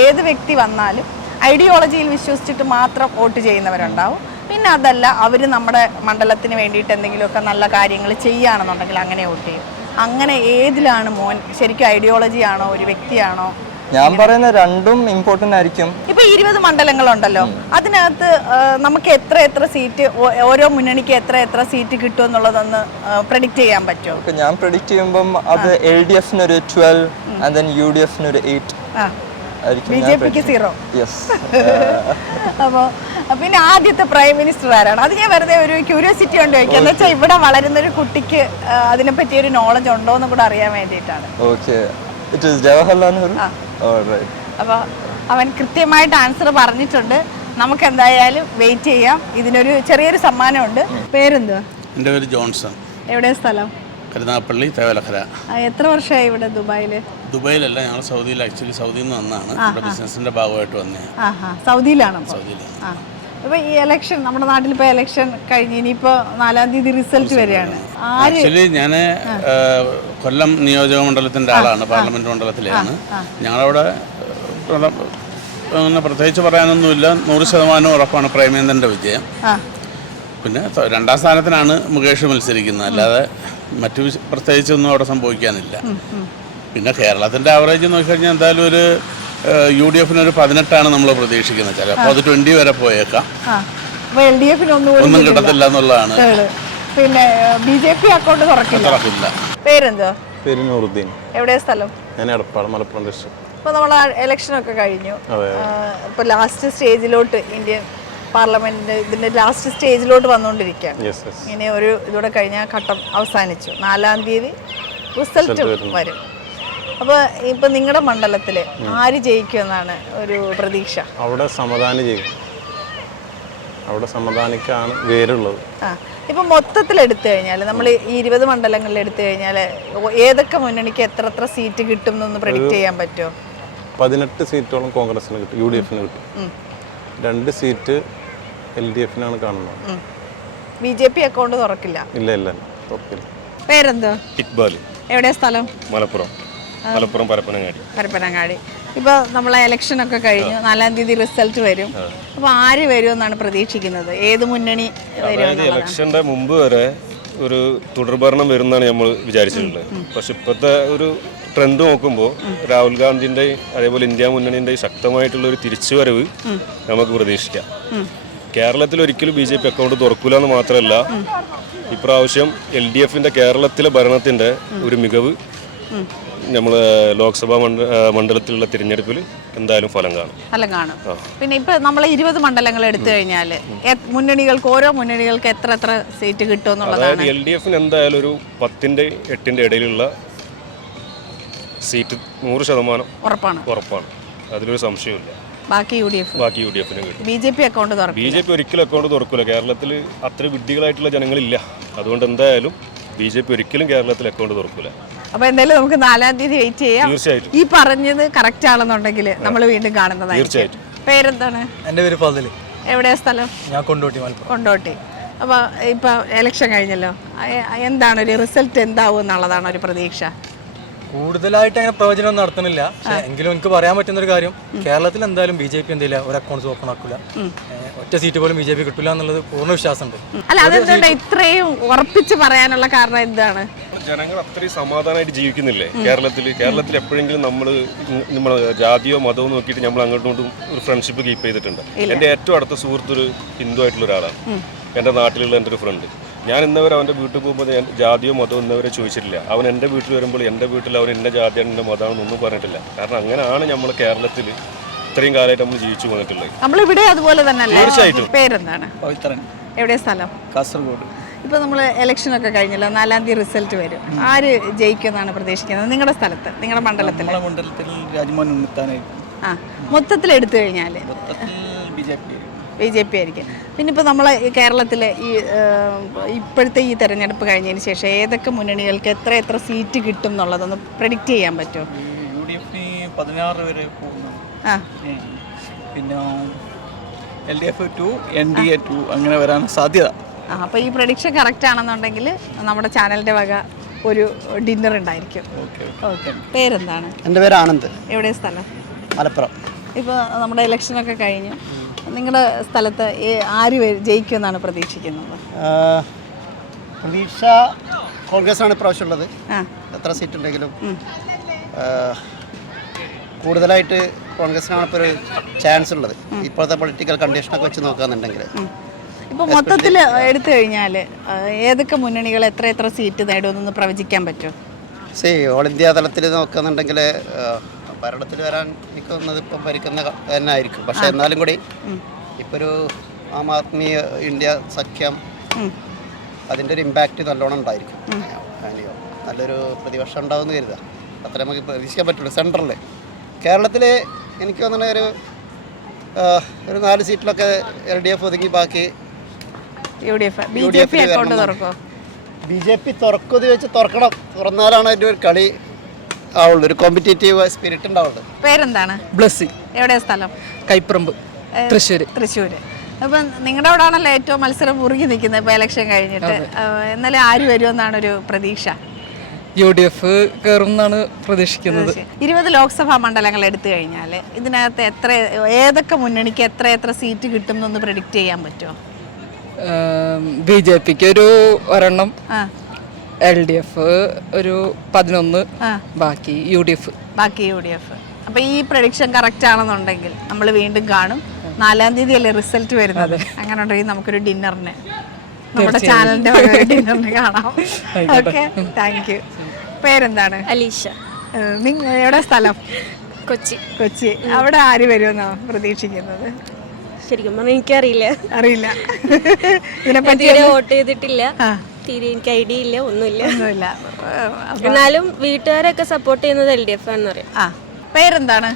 ഏത് വ്യക്തി വന്നാലും ഐഡിയോളജിയിൽ വിശ്വസിച്ചിട്ട് മാത്രം വോട്ട് ചെയ്യുന്നവരുണ്ടാവും. പിന്നെ അതല്ല, അവർ നമ്മുടെ മണ്ഡലത്തിന് വേണ്ടിയിട്ട് എന്തെങ്കിലുമൊക്കെ നല്ല കാര്യങ്ങൾ ചെയ്യുകയാണെന്നുണ്ടെങ്കിൽ അങ്ങനെ വോട്ട് ചെയ്യും. അങ്ങനെ ഏതിലാണ് മോൻ ശരിക്കും? ഐഡിയോളജി ആണോ, ഒരു വ്യക്തിയാണോ? ഞാൻ പറയുന്ന രണ്ടും ഇമ്പോർട്ടന്റ് ആയിരിക്കും. ഇപ്പൊ 20 മണ്ഡലങ്ങളുണ്ടല്ലോ, അതിനകത്ത് നമുക്ക് എത്ര സീറ്റ്, ഓരോ മുന്നണിക്ക് എത്ര സീറ്റ് കിട്ടും എന്നുള്ളതൊന്ന് പ്രഡിക്റ്റ് ചെയ്യാൻ പറ്റുമോ? ഞാൻ പ്രഡിക്റ്റ് ചെയ്യുമ്പം അത് LDF-ന് ഒരു 12 and then UDF-ന് ഒരു 8. BJP-ക്ക് 0. അപ്പോ പിന്നെ ആദ്യത്തെ പ്രൈം മിനിസ്റ്റർ ആരാണ്? അത് ഞാൻ വെറുതെ ഒരു ക്യൂരിയോസിറ്റി കൊണ്ട് ചോദിക്കാം. എന്ന് വെച്ചാൽ ഇവിടെ വളരുന്ന ഒരു കുട്ടിക്ക് അതിനെപ്പറ്റി ഒരു നോളജ് ഉണ്ടോ എന്ന് കൂടെ അറിയാൻ വേണ്ടിയിട്ടാണ്. അപ്പൊ അവൻ കൃത്യമായിട്ട് ആൻസർ പറഞ്ഞിട്ടുണ്ട്. നമുക്ക് എന്തായാലും വെയിറ്റ് ചെയ്യാം. ഇതിനൊരു ചെറിയൊരു സമ്മാനമുണ്ട്. പേരെന്തുവാ? എൻ്റെ പേര് ജോൺസൺ. എവിടെയാ സ്ഥലം? കരുനാഗപ്പള്ളി, തേവലക്കര. എത്ര വർഷമായി ഇവിടെ ദുബായില്? ദുബായിലല്ല, ഞങ്ങൾ സൗദിയിൽ. ആക്ച്വലി സൗദിയിൽ നിന്ന് വന്നതാണ്, ബിസിനസിന്റെ ഭാഗമായിട്ട് വന്നേ. സൗദിയിലാണോ? സൗദിയിലാണ്. അപ്പൊ ഈ ഇലക്ഷൻ, നമ്മുടെ നാട്ടിൽ ഇപ്പൊ ഇലക്ഷൻ കഴിഞ്ഞ് ഇനിയിപ്പോ 4-ാം തീയതി റിസൾട്ട് വരികയാണ്. ആക്ച്വലി ഞാൻ കൊല്ലം നിയോജക മണ്ഡലത്തിന്റെ ആളാണ്, പാർലമെന്റ് മണ്ഡലത്തിലാണ്. ഞങ്ങളവിടെ അങ്ങനെ പ്രത്യേകിച്ച് പറയാനൊന്നുമില്ല. 100% ഉറപ്പാണ് പ്രേമേന്ദ്രന്റെ വിജയം. പിന്നെ 2ാം സ്ഥാനത്തിനാണ് മുകേഷ് മത്സരിക്കുന്നത്. അല്ലാതെ മറ്റു പ്രത്യേകിച്ചൊന്നും അവിടെ സംഭവിക്കാനില്ല. പിന്നെ കേരളത്തിന്റെ ആവറേജ് നോക്കിക്കഴിഞ്ഞാൽ എന്തായാലും ഒരു UDF-ന് ഒരു 18 നമ്മൾ പ്രതീക്ഷിക്കുന്നത്. ചിലപ്പോൾ അത് 20 വരെ പോയേക്കാം. ഒന്നും കിട്ടത്തില്ല എന്നുള്ളതാണ്. പിന്നെ BJP അക്കൗണ്ട് തുറക്കില്ല. പേരെന്തോ? പേര് നൂറുദ്ദീൻ. എവിടെയാ സ്ഥലം? ഞാൻ എടപ്പാൾ, മലപ്പുറം ഡിസ്ട്രിക്ട്. ഇപ്പൊ നമ്മൾ ഇലക്ഷൻ ഒക്കെ കഴിഞ്ഞു. ഇപ്പൊ ലാസ്റ്റ് സ്റ്റേജിലോട്ട്, ഇന്ത്യൻ പാർലമെന്റ് ഇതിന്റെ ലാസ്റ്റ് സ്റ്റേജിലോട്ട് വന്നുകൊണ്ടിരിക്കുകയാണ്. ഇനി ഒരു ഇതോടെ കഴിഞ്ഞാൽ ഘട്ടം അവസാനിച്ചു. 4-ാം തീയതി റിസൾട്ട് വരും. അപ്പോൾ ഇപ്പം നിങ്ങളുടെ മണ്ഡലത്തിൽ ആര് ജയിക്കുമെന്നാണ് ഒരു പ്രതീക്ഷ? അവിടെ സമാധാനം ചെയ്യും, അവിടെ സമാധാനിക്കാണ് വേരുള്ളത്. ഇപ്പം മൊത്തത്തിൽ എടുത്തു കഴിഞ്ഞാൽ നമ്മൾ ഈ 20 മണ്ഡലങ്ങളിൽ എടുത്തു കഴിഞ്ഞാൽ ഏതൊക്കെ മുന്നണിക്ക് എത്ര സീറ്റ് കിട്ടും എന്നൊന്ന് പ്രെഡിക്റ്റ് ചെയ്യാൻ പറ്റുമോ? 18 സീറ്റോളം കോൺഗ്രസിന് കിട്ടും, UDF കിട്ടും. 2 സീറ്റ് LDF കാണുന്നത്. BJP അക്കൗണ്ട് തുറക്കില്ല? ഇല്ല തുറക്കില്ല. പേരെന്തോ? ഇക്ബാൽ. എവിടെയാ സ്ഥലം? മലപ്പുറം പരപ്പനങ്ങാടി. ഇപ്പൊ നമ്മളെ ഇലക്ഷൻ ഒക്കെ കഴിഞ്ഞു, 4-ാം തീയതി റിസൾട്ട് വരും. അപ്പൊ ആര് വരുമെന്നാണ് പ്രതീക്ഷിക്കുന്നത്? ഏത് മുന്നണി വരും? ഇലക്ഷന്റെ മുമ്പ് വരെ ഒരു തുടർഭരണം വരുമെന്നാണ് നമ്മൾ വിചാരിച്ചിട്ടുള്ളത്. പക്ഷെ ഇപ്പോഴത്തെ ഒരു ട്രെൻഡ് നോക്കുമ്പോൾ രാഹുൽ ഗാന്ധിന്റെ അതേപോലെ ഇന്ത്യ മുന്നണിന്റെ ശക്തമായിട്ടുള്ള ഒരു തിരിച്ചുവരവ് നമുക്ക് പ്രതീക്ഷിക്കാം. കേരളത്തിൽ ഒരിക്കലും BJP അക്കൗണ്ട് തുറക്കൂല എന്ന് മാത്രമല്ല, ഇപ്രാവശ്യം LDF കേരളത്തിലെ ഭരണത്തിന്റെ ഒരു മികവ് നമ്മൾ ലോക്സഭാ മണ്ഡലത്തിലുള്ള തിരഞ്ഞെടുപ്പിൽ എന്തായാലും ഫലം കാണും. പിന്നെ ഇപ്പൊ നമ്മളെ 20 മണ്ഡലങ്ങൾ എടുത്തു കഴിഞ്ഞാൽ മുന്നണികൾക്ക് ഓരോ മുന്നണികൾക്ക് എത്ര സീറ്റ് കിട്ടും എന്നുള്ളതാണ്. LDF എന്തായാലും ഒരു 10-ന്റെ 8-ന്റെ ഇടയിലുള്ള സീറ്റ് 100% ഉറപ്പാണ്. അതിലൊരു സംശയമില്ല. ബാക്കി UDF കിട്ടും. BJP അക്കൗണ്ട് തുറക്കും? BJP ഒരിക്കലും അക്കൗണ്ട് തുറക്കില്ല. കേരളത്തിൽ അത്ര വിഡ്ഢികളായിട്ടുള്ള ജനങ്ങളില്ല. അതുകൊണ്ട് എന്തായാലും BJP ഒരിക്കലും കേരളത്തിൽ അക്കൗണ്ട് തുറക്കില്ല. അപ്പൊ എന്തായാലും നമുക്ക് 4-ാം തീയതി വെയിറ്റ് ചെയ്യാം. തീർച്ചയായിട്ടും ഈ പറഞ്ഞത് കറക്റ്റ് ആണെന്നുണ്ടെങ്കിൽ നമ്മൾ വീണ്ടും കാണുന്നതായിരിക്കും. തീർച്ചയായിട്ടും. പേരെന്താണ്? എൻ്റെ പേര് ഫാദിൽ. എവിടെയാ സ്ഥലം? ഞാൻ കൊണ്ടോട്ടി. അപ്പൊ ഇപ്പൊ ഇലക്ഷൻ കഴിഞ്ഞല്ലോ, എന്താണ് ഒരു റിസൾട്ട് എന്താവും എന്നുള്ളതാണ് ഒരു പ്രതീക്ഷ? കൂടുതലായിട്ട് അങ്ങനെ പ്രവചനം നടത്തുന്നില്ല, എങ്കിലും എനിക്ക് പറയാൻ പറ്റുന്ന ഒരു കാര്യം, കേരളത്തിൽ എന്തായാലും BJP എന്തില്ല ഒരു അക്കൗണ്ട്സ് ഓപ്പൺ ആക്കില്ല. ഒറ്റ സീറ്റ് പോലും BJP കിട്ടില്ല എന്നുള്ളത് പൂർണ്ണ വിശ്വാസമുണ്ട്. അല്ല, അതെന്തുകൊണ്ട് ഇത്രയും ഉറപ്പിച്ച് പറയാനുള്ള കാരണം എന്താണ്? ജനങ്ങൾ അത്രയും സമാധാനമായിട്ട് ജീവിക്കുന്നില്ലേ കേരളത്തിൽ എപ്പോഴെങ്കിലും നമ്മൾ ജാതിയോ മതമോ നോക്കിയിട്ട് നമ്മൾ അങ്ങോട്ടും ഇങ്ങോട്ടും ഒരു ഫ്രണ്ട്ഷിപ്പ് കീപ്പ് ചെയ്തിട്ടുണ്ട്. എൻ്റെ ഏറ്റവും അടുത്ത സുഹൃത്ത് ഒരു ഹിന്ദു ആയിട്ടുള്ള ഒരാളാണ്, എൻ്റെ നാട്ടിലുള്ള എൻ്റെ ഒരു ഫ്രണ്ട്. ഞാൻ ഇന്നവരെ അവൻ്റെ വീട്ടിൽ പോകുമ്പോൾ ഞാൻ ജാതിയോ മതമോ ഇന്നവരെ ചോദിച്ചിട്ടില്ല. അവൻ എൻ്റെ വീട്ടിൽ വരുമ്പോൾ എൻ്റെ വീട്ടിൽ അവൻ എൻ്റെ ജാതിയാണ് എൻ്റെ മതമാണെന്നൊന്നും പറഞ്ഞിട്ടില്ല. കാരണം അങ്ങനെയാണ് നമ്മൾ കേരളത്തിൽ ഇത്രയും കാലമായിട്ട് നമ്മൾ ജീവിച്ചു പോന്നിട്ടുള്ളത്. നമ്മളിവിടെ അതുപോലെ തന്നെ. തീർച്ചയായിട്ടും. പേരെന്താണ്? പവിത്രൻ. എവിടെയാ സ്ഥലം? കാസർഗോഡ്. ഇപ്പൊ നമ്മൾ ഇലക്ഷൻ ഒക്കെ കഴിഞ്ഞല്ലോ, 4-ാം തീയതി റിസൾട്ട് വരും. ആര് ജയിക്കുമെന്നാണ് പ്രതീക്ഷിക്കുന്നത് നിങ്ങളുടെ സ്ഥലത്ത്, നിങ്ങളുടെ മണ്ഡലത്തിൽ? രാജ്മോഹൻ ഉണ്ണിത്താനായി. മൊത്തത്തിൽ എടുത്തു കഴിഞ്ഞാൽ BJP ആയിരിക്കും. പിന്നെ ഇപ്പോൾ നമ്മളെ കേരളത്തിലെ ഈ ഇപ്പോഴത്തെ ഈ തെരഞ്ഞെടുപ്പ് കഴിഞ്ഞതിന് ശേഷം ഏതൊക്കെ മുന്നണികൾക്ക് എത്ര സീറ്റ് കിട്ടും എന്നുള്ളതൊന്ന് പ്രെഡിക്റ്റ് ചെയ്യാൻ പറ്റുമോ? UDF 16 വരെ പോകുന്നു. പിന്നെ LDF 2, NDA 2 അങ്ങനെ വരാൻ സാധ്യത. അപ്പോൾ ഈ പ്രഡിക്ഷൻ കറക്റ്റ് ആണെന്നുണ്ടെങ്കിൽ നമ്മുടെ ചാനലിൻ്റെ വക ഒരു ഡിന്നർ ഉണ്ടായിരിക്കും. ഓക്കെ. പേരെന്താണ്? എൻ്റെ പേര് ആനന്ദ്. എവിടെ സ്ഥലം? മലപ്പുറം. ഇപ്പോൾ നമ്മുടെ ഇലക്ഷനൊക്കെ കഴിഞ്ഞു, നിങ്ങളുടെ സ്ഥലത്ത് ആര് ജയിക്കുമെന്നാണ് പ്രതീക്ഷിക്കുന്നത്? പ്രതീക്ഷ കോൺഗ്രസ്സാണ് ഇപ്രാവശ്യം ഉള്ളത്. എത്ര സീറ്റ് ഉണ്ടെങ്കിലും കൂടുതലായിട്ട് കോൺഗ്രസിനാണ് ഇപ്പോൾ ഒരു ചാൻസ് ഉള്ളത് ഇപ്പോഴത്തെ പൊളിറ്റിക്കൽ കണ്ടീഷനൊക്കെ വെച്ച് നോക്കുകയാണെന്നുണ്ടെങ്കിൽ. ഇപ്പോൾ മൊത്തത്തിൽ എടുത്തു കഴിഞ്ഞാൽ ഏതൊക്കെ മുന്നണികൾ എത്ര സീറ്റ് നേടുമെന്നൊന്ന് പ്രവചിക്കാൻ പറ്റുമോ? ഓൾ ഇന്ത്യ തലത്തിൽ നോക്കുകയാണെന്നുണ്ടെങ്കിൽ ഭരണത്തിൽ വരാൻ എനിക്ക് തോന്നുന്നത് ഇപ്പം ഭരിക്കുന്ന തന്നെ ആയിരിക്കും. പക്ഷെ എന്നാലും കൂടി ഇപ്പോൾ ഒരു ആം ആദ്മി ഇന്ത്യ സഖ്യം അതിൻ്റെ ഒരു ഇമ്പാക്റ്റ് നല്ലോണം ഉണ്ടായിരിക്കും. നല്ലൊരു പ്രതിപക്ഷം ഉണ്ടാവുമെന്ന് കരുതുക. അത്ര നമുക്ക് പ്രതീക്ഷിക്കാൻ പറ്റുള്ളൂ. സെൻട്രലിൽ കേരളത്തിൽ എനിക്ക് തോന്നുന്ന ഒരു 4 സീറ്റിലൊക്കെ LDF ഒതുങ്ങി ബാക്കി BJP തുറക്കുമെന്ന് വെച്ച് തുറക്കണം. തുറന്നാലാണ് അതിൻ്റെ ഒരു കളി ആവുള്ളൂ, ഒരു കോമ്പറ്റേറ്റീവ് സ്പിരിറ്റ് ഉണ്ടാവുള്ളൂ. പേരെന്താണ്? ബ്ലസ്സി. എവിടെയാ സ്ഥലം? കൈപ്പറമ്പ്, തൃശ്ശൂർ. അപ്പം നിങ്ങളുടെ അവിടെ ആണല്ലോ ഏറ്റവും മത്സരം മുറുകി നിൽക്കുന്നത് ഇപ്പോൾ ഇലക്ഷൻ കഴിഞ്ഞിട്ട്. എന്നാലും ആര് വരുമെന്നാണ് ഒരു പ്രതീക്ഷ? UDF കയറും എന്നാണ് പ്രതീക്ഷിക്കുന്നത്. 20 ലോക്സഭാ മണ്ഡലങ്ങൾ എടുത്തു കഴിഞ്ഞാൽ ഇതിനകത്ത് ഏതൊക്കെ മുന്നണിക്ക് എത്ര സീറ്റ് കിട്ടും എന്നൊന്ന് പ്രെഡിക്റ്റ് ചെയ്യാൻ പറ്റുമോ? BJPക്ക് ഒരു 1 LDF ഒരു 11, ബാക്കി UDF. അപ്പോൾ ഈ പ്രഡിക്ഷൻ കറക്റ്റ് ആണെന്നുണ്ടെങ്കിൽ നമ്മൾ വീണ്ടും കാണും. 4-ാം തീയതി അല്ലേ റിസൾട്ട് വരുന്നത്? അങ്ങനെ ഉണ്ടെങ്കിൽ നമുക്കൊരു ഡിന്നറിന് നമ്മുടെ ചാനലിന്റെ ഡിന്നറിന് കാണാം. Okay, thank you. പേരെന്താണ്? അലീഷ. എവിടെ സ്ഥലം? കൊച്ചി. അവിടെ ആര് വരുമെന്നോ പ്രതീക്ഷിക്കുന്നത്? ശരിക്കും പറഞ്ഞാൽ എനിക്കറിയില്ല. ഇതിനെപ്പറ്റി വോട്ട് ചെയ്തിട്ടില്ല. തീരെ എനിക്ക് ഐഡിയ ഇല്ല, ഒന്നുമില്ല. എന്നാലും വീട്ടുകാരൊക്കെ സപ്പോർട്ട് ചെയ്യുന്നത് LDF ആണെന്ന് അറിയാം. പേരെന്താണ്?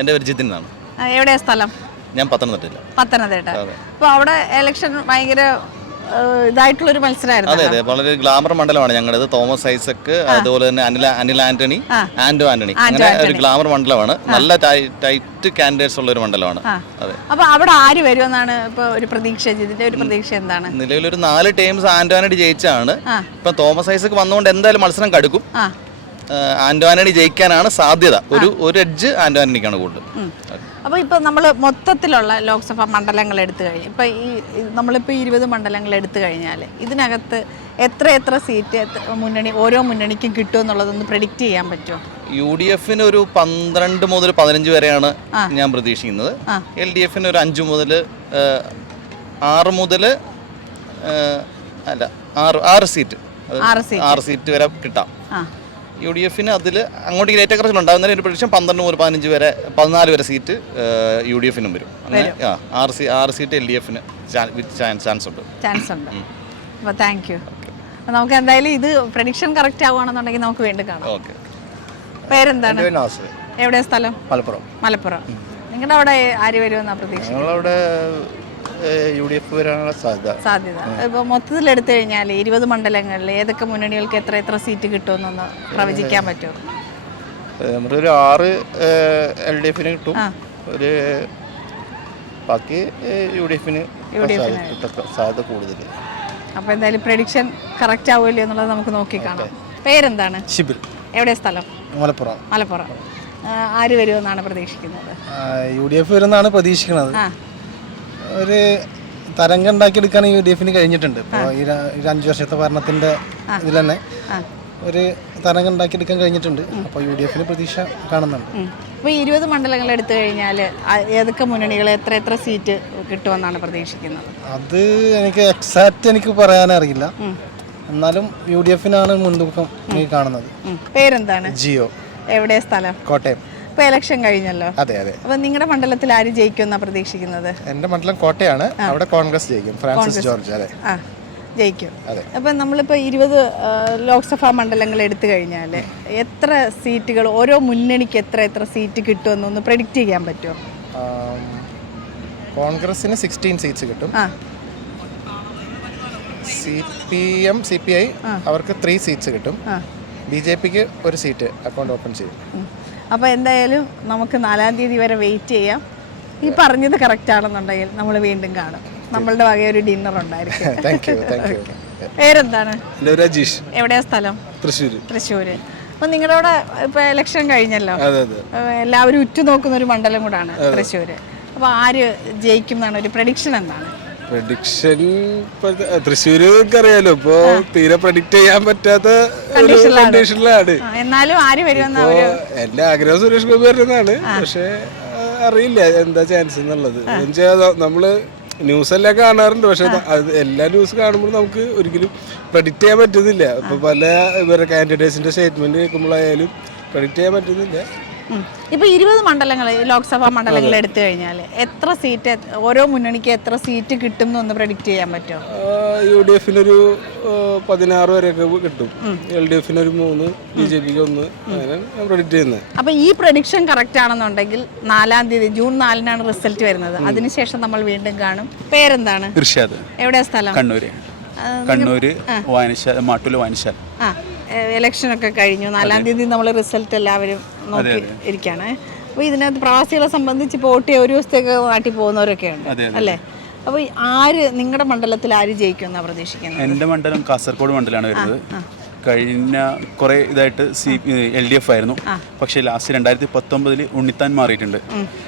എൻ്റെ പേര് ജിതിൻ എന്നാണ്. എവിടെയാ സ്ഥലം? ഞാൻ പത്തനംതിട്ട. അപ്പോൾ അവിടെ ഇലക്ഷൻ ഭയങ്കര ഇതായിട്ടുള്ളൊരു മത്സരമായിരുന്നു. അതെ അതെ, വളരെ ഗ്ലാമർ മണ്ഡലമാണ് ഞങ്ങളുടേത്. തോമസ് ഐസക്, അതുപോലെ തന്നെ അനിൽ ആന്റണി, ആന്റോ ആന്റണി, അങ്ങനെ ഒരു ഗ്ലാമർ മണ്ഡലമാണ്. നല്ല ടൈറ്റ് കാൻഡിഡേറ്റ്സ് ഉള്ള ഒരു മണ്ഡലമാണ്. അതെ. അപ്പൊ അവിടെ ആര് വരുമെന്നാണ് ഇപ്പൊ ഒരു പ്രതീക്ഷ? ഇതിന്റെ ഒരു പ്രതീക്ഷ എന്താണ്? നിലവിലൊരു 4 ടൈംസ് ആന്റോ ആന്റണി ജയിച്ചാണ്. ഇപ്പൊ തോമസ് ഐസക് വന്നുകൊണ്ട് എന്തായാലും മത്സരം കടുക്കും. ആന്റോ ആന്റണി ജയിക്കാനാണ് സാധ്യത. ഒരു എഡ്ജ് ആന്റോ ആന്റണിക്കാണ് കൂടുതൽ. അപ്പോൾ ഇപ്പോൾ നമ്മൾ മൊത്തത്തിലുള്ള ലോക്സഭാ മണ്ഡലങ്ങൾ എടുത്തു കഴിഞ്ഞാൽ ഇപ്പോൾ നമ്മളിപ്പോൾ 20 മണ്ഡലങ്ങൾ എടുത്തു കഴിഞ്ഞാൽ ഇതിനകത്ത് എത്ര സീറ്റ് ഓരോ മുന്നണിക്കും കിട്ടുമെന്നുള്ളതൊന്ന് പ്രെഡിക്റ്റ് ചെയ്യാൻ പറ്റുമോ? UDF ഒരു 12 മുതൽ 15 വരെയാണ് ഞാൻ പ്രതീക്ഷിക്കുന്നത്. LDF ഒരു 5 മുതൽ 6 മുതൽ 6 സീറ്റ് വരെ കിട്ടാം. UDF അതിൽ അങ്ങോട്ട് ഏറ്റക്കുറച്ചിൽ ഉണ്ടാകുന്ന ഒരു പ്രതീക്ഷ 12 മുതൽ 15 വരെ 14 വരെ സീറ്റ് UDF വരും. അങ്ങനെ 6 സീറ്റ് LDF ചാൻസ് ഉണ്ട്. അപ്പോൾ താങ്ക് യു. നമുക്ക് എന്തായാലും ഇത് പ്രഡിക്ഷൻ കറക്റ്റ് ആവുകയാണെന്നുണ്ടെങ്കിൽ നമുക്ക് വീണ്ടും കാണാം. പേരെന്താണ്? എവിടെയാ സ്ഥലം? മലപ്പുറം. നിങ്ങളുടെ അവിടെ ആര് വരുമെന്നാണ് പ്രതീക്ഷ? ഞങ്ങളവിടെ UDF വരാനുള്ള സാധ്യത. ഇപ്പോൾ മൊത്തത്തിൽ എടുത്തു കഴിഞ്ഞാൽ 20 മണ്ഡലങ്ങളിൽ ഏതൊക്കെ മുന്നണികൾക്ക് എത്ര സീറ്റ് കിട്ടുമെന്നൊന്ന് പ്രവചിക്കാൻ പറ്റുമോ? നമ്മുടെ ഒരു 6 LDF കിട്ടും, ഒരു ബാക്കി UDF സാധ്യത കൂടുതൽ. അപ്പോൾ എന്തായാലും പ്രഡിക്ഷൻ കറക്റ്റ് ആവുമല്ലോ എന്നുള്ളത് നമുക്ക് നോക്കി കാണാം. പേരെന്താണ്? ഷിബിൽ. എവിടെയാ സ്ഥലം? മലപ്പുറം. ആര് വരുമെന്നാണ് പ്രതീക്ഷിക്കുന്നത്? UDF വരുമെന്നാണ് പ്രതീക്ഷിക്കുന്നത്. ഒരു തരംഗം ഉണ്ടാക്കിയെടുക്കാൻ UDF കഴിഞ്ഞിട്ടുണ്ട്. ഇപ്പോൾ ഈ 5 വർഷത്തെ ഭരണത്തിൻ്റെ ഇതിൽ തന്നെ ഒരു തരംഗം ഉണ്ടാക്കിയെടുക്കാൻ കഴിഞ്ഞിട്ടുണ്ട്. അപ്പോൾ UDF പ്രതീക്ഷ കാണുന്നുണ്ട്. ഇപ്പോൾ 20 മണ്ഡലങ്ങൾ എടുത്തു കഴിഞ്ഞാൽ ഏതൊക്കെ മുന്നണികൾ എത്ര സീറ്റ് കിട്ടുമെന്നാണ് പ്രതീക്ഷിക്കുന്നത്? അത് എനിക്ക് പറയാനറിയില്ല. എന്നാലും UDF മുൻതൂക്കം കാണുന്നത്. പേരെന്താണ്? ജിയോ. എവിടെയാ സ്ഥലം? കോട്ടയം. ഇപ്പോൾ ഇലക്ഷൻ കഴിഞ്ഞല്ലോ. അതെ. അപ്പോൾ നിങ്ങളുടെ മണ്ഡലത്തിൽ ആര് ജയിക്കുമെന്നാണ് പ്രതീക്ഷിക്കുന്നത്? എൻ്റെ മണ്ഡലം കോട്ടയാണ്. അവിടെ കോൺഗ്രസ് ജയിക്കും. Francis George. അതെ, ജയിക്കും. അപ്പം നമ്മളിപ്പോൾ 20 ലോക്സഭാ മണ്ഡലങ്ങൾ എടുത്തു കഴിഞ്ഞാൽ എത്ര സീറ്റുകൾ ഓരോ മുന്നണിക്ക് എത്ര സീറ്റ് കിട്ടുമെന്നൊന്ന് പ്രെഡിക്റ്റ് ചെയ്യാൻ പറ്റുമോ? കോൺഗ്രസിന് 16 സീറ്റ്സ് കിട്ടും. CPM CPI അവർക്ക് 3 സീറ്റ്സ് കിട്ടും. BJPക്ക് 1 സീറ്റ് അക്കൗണ്ട് ഓപ്പൺ ചെയ്യും. അപ്പോൾ എന്തായാലും നമുക്ക് 4-ാം തീയതി വരെ വെയിറ്റ് ചെയ്യാം. ഈ പറഞ്ഞത് കറക്റ്റ് ആണെന്നുണ്ടെങ്കിൽ നമ്മൾ വീണ്ടും കാണും. നമ്മളുടെ വകയൊരു ഡിന്നർ ഉണ്ടായിരിക്കും. പേരെന്താണ്? രജീഷ്. എവിടെയാ സ്ഥലം? തൃശ്ശൂർ. അപ്പം നിങ്ങളുടെ അവിടെ ഇപ്പോൾ ഇലക്ഷൻ കഴിഞ്ഞല്ലോ. എല്ലാവരും ഉറ്റുനോക്കുന്ന ഒരു മണ്ഡലം കൂടാണ് തൃശ്ശൂർ. അപ്പോൾ ആര് ജയിക്കും എന്നാണ് ഒരു പ്രഡിക്ഷൻ? എന്താണ് പ്രഡിക്ഷൻ? തൃശ്ശൂര് അറിയാലോ, ഇപ്പൊ തീരെ പ്രഡിക്റ്റ് ചെയ്യാൻ പറ്റാത്ത കണ്ടീഷനിലാണ്. എന്നാലും ആര് വരുമെന്ന് എന്റെ ആഗ്രഹം സുരേഷ് ഗോപി വരുന്നതാണ്. പക്ഷെ അറിയില്ല എന്താ ചാൻസ് എന്നുള്ളത്. നമ്മള് ന്യൂസ് എല്ലാം കാണാറുണ്ട്, പക്ഷെ എല്ലാ ന്യൂസ് കാണുമ്പോൾ നമുക്ക് ഒരിക്കലും പ്രഡിക്റ്റ് ചെയ്യാൻ പറ്റുന്നില്ല. ഇപ്പൊ പല ഇവരുടെ കാൻഡിഡേറ്റ്സിന്റെ സ്റ്റേറ്റ്മെന്റ് കേൾക്കുമ്പോഴായാലും പ്രഡിക്റ്റ് ചെയ്യാൻ പറ്റുന്നില്ല. ഇപ്പോൾ 20 മണ്ഡലങ്ങൾ ലോക്സഭാ മണ്ഡലങ്ങൾ എടുത്തു കഴിഞ്ഞാൽ എത്ര സീറ്റ് ഓരോ മുന്നണിക്ക് എത്ര സീറ്റ് കിട്ടും എന്നൊന്ന് പ്രഡിക്റ്റ് ചെയ്യാൻ പറ്റുമോ? UDF ഒരു 16 വരെയൊക്കെ കിട്ടും, LDF ഒരു 3, BJPക്ക് 1, അങ്ങനെ പ്രഡിക്റ്റ് ചെയ്യുന്നത്. അപ്പോൾ ഈ പ്രഡിക്ഷൻ കറക്റ്റ് ആണെന്നുണ്ടെങ്കിൽ 4-ാം തീയതി ജൂൺ 4-നാണ് റിസൾട്ട് വരുന്നത്. അതിനുശേഷം നമ്മൾ വീണ്ടും കാണും. പേരെന്താണ്? ഇർഷാദ്. എവിടെയാ സ്ഥലം? കണ്ണൂര്. മാട്ടൂല് വായനശാല. ഇലക്ഷനൊക്കെ കഴിഞ്ഞു. 4-ാം തീയതി നമ്മൾ റിസൾട്ട് എല്ലാവരും നോക്കി ഇരിക്കുകയാണ്. അപ്പോൾ ഇതിനകത്ത് പ്രവാസികളെ സംബന്ധിച്ച് ഇപ്പോൾ വോട്ട് ഒരു ദിവസത്തേക്ക് നാട്ടിൽ പോകുന്നവരൊക്കെ ഉണ്ട് അല്ലേ? അപ്പോൾ ആര് നിങ്ങളുടെ മണ്ഡലത്തിൽ ആര് ജയിക്കും എന്നാണ് പ്രതീക്ഷിക്കുന്നത്? എൻ്റെ മണ്ഡലം കാസർഗോഡ് മണ്ഡലമാണ് വരുന്നത്. കഴിഞ്ഞ കുറേ ഇതായിട്ട് LDF ആയിരുന്നു. പക്ഷേ ലാസ്റ്റ് 2019 ഉണ്ണിത്താൻ മാറിയിട്ടുണ്ട്.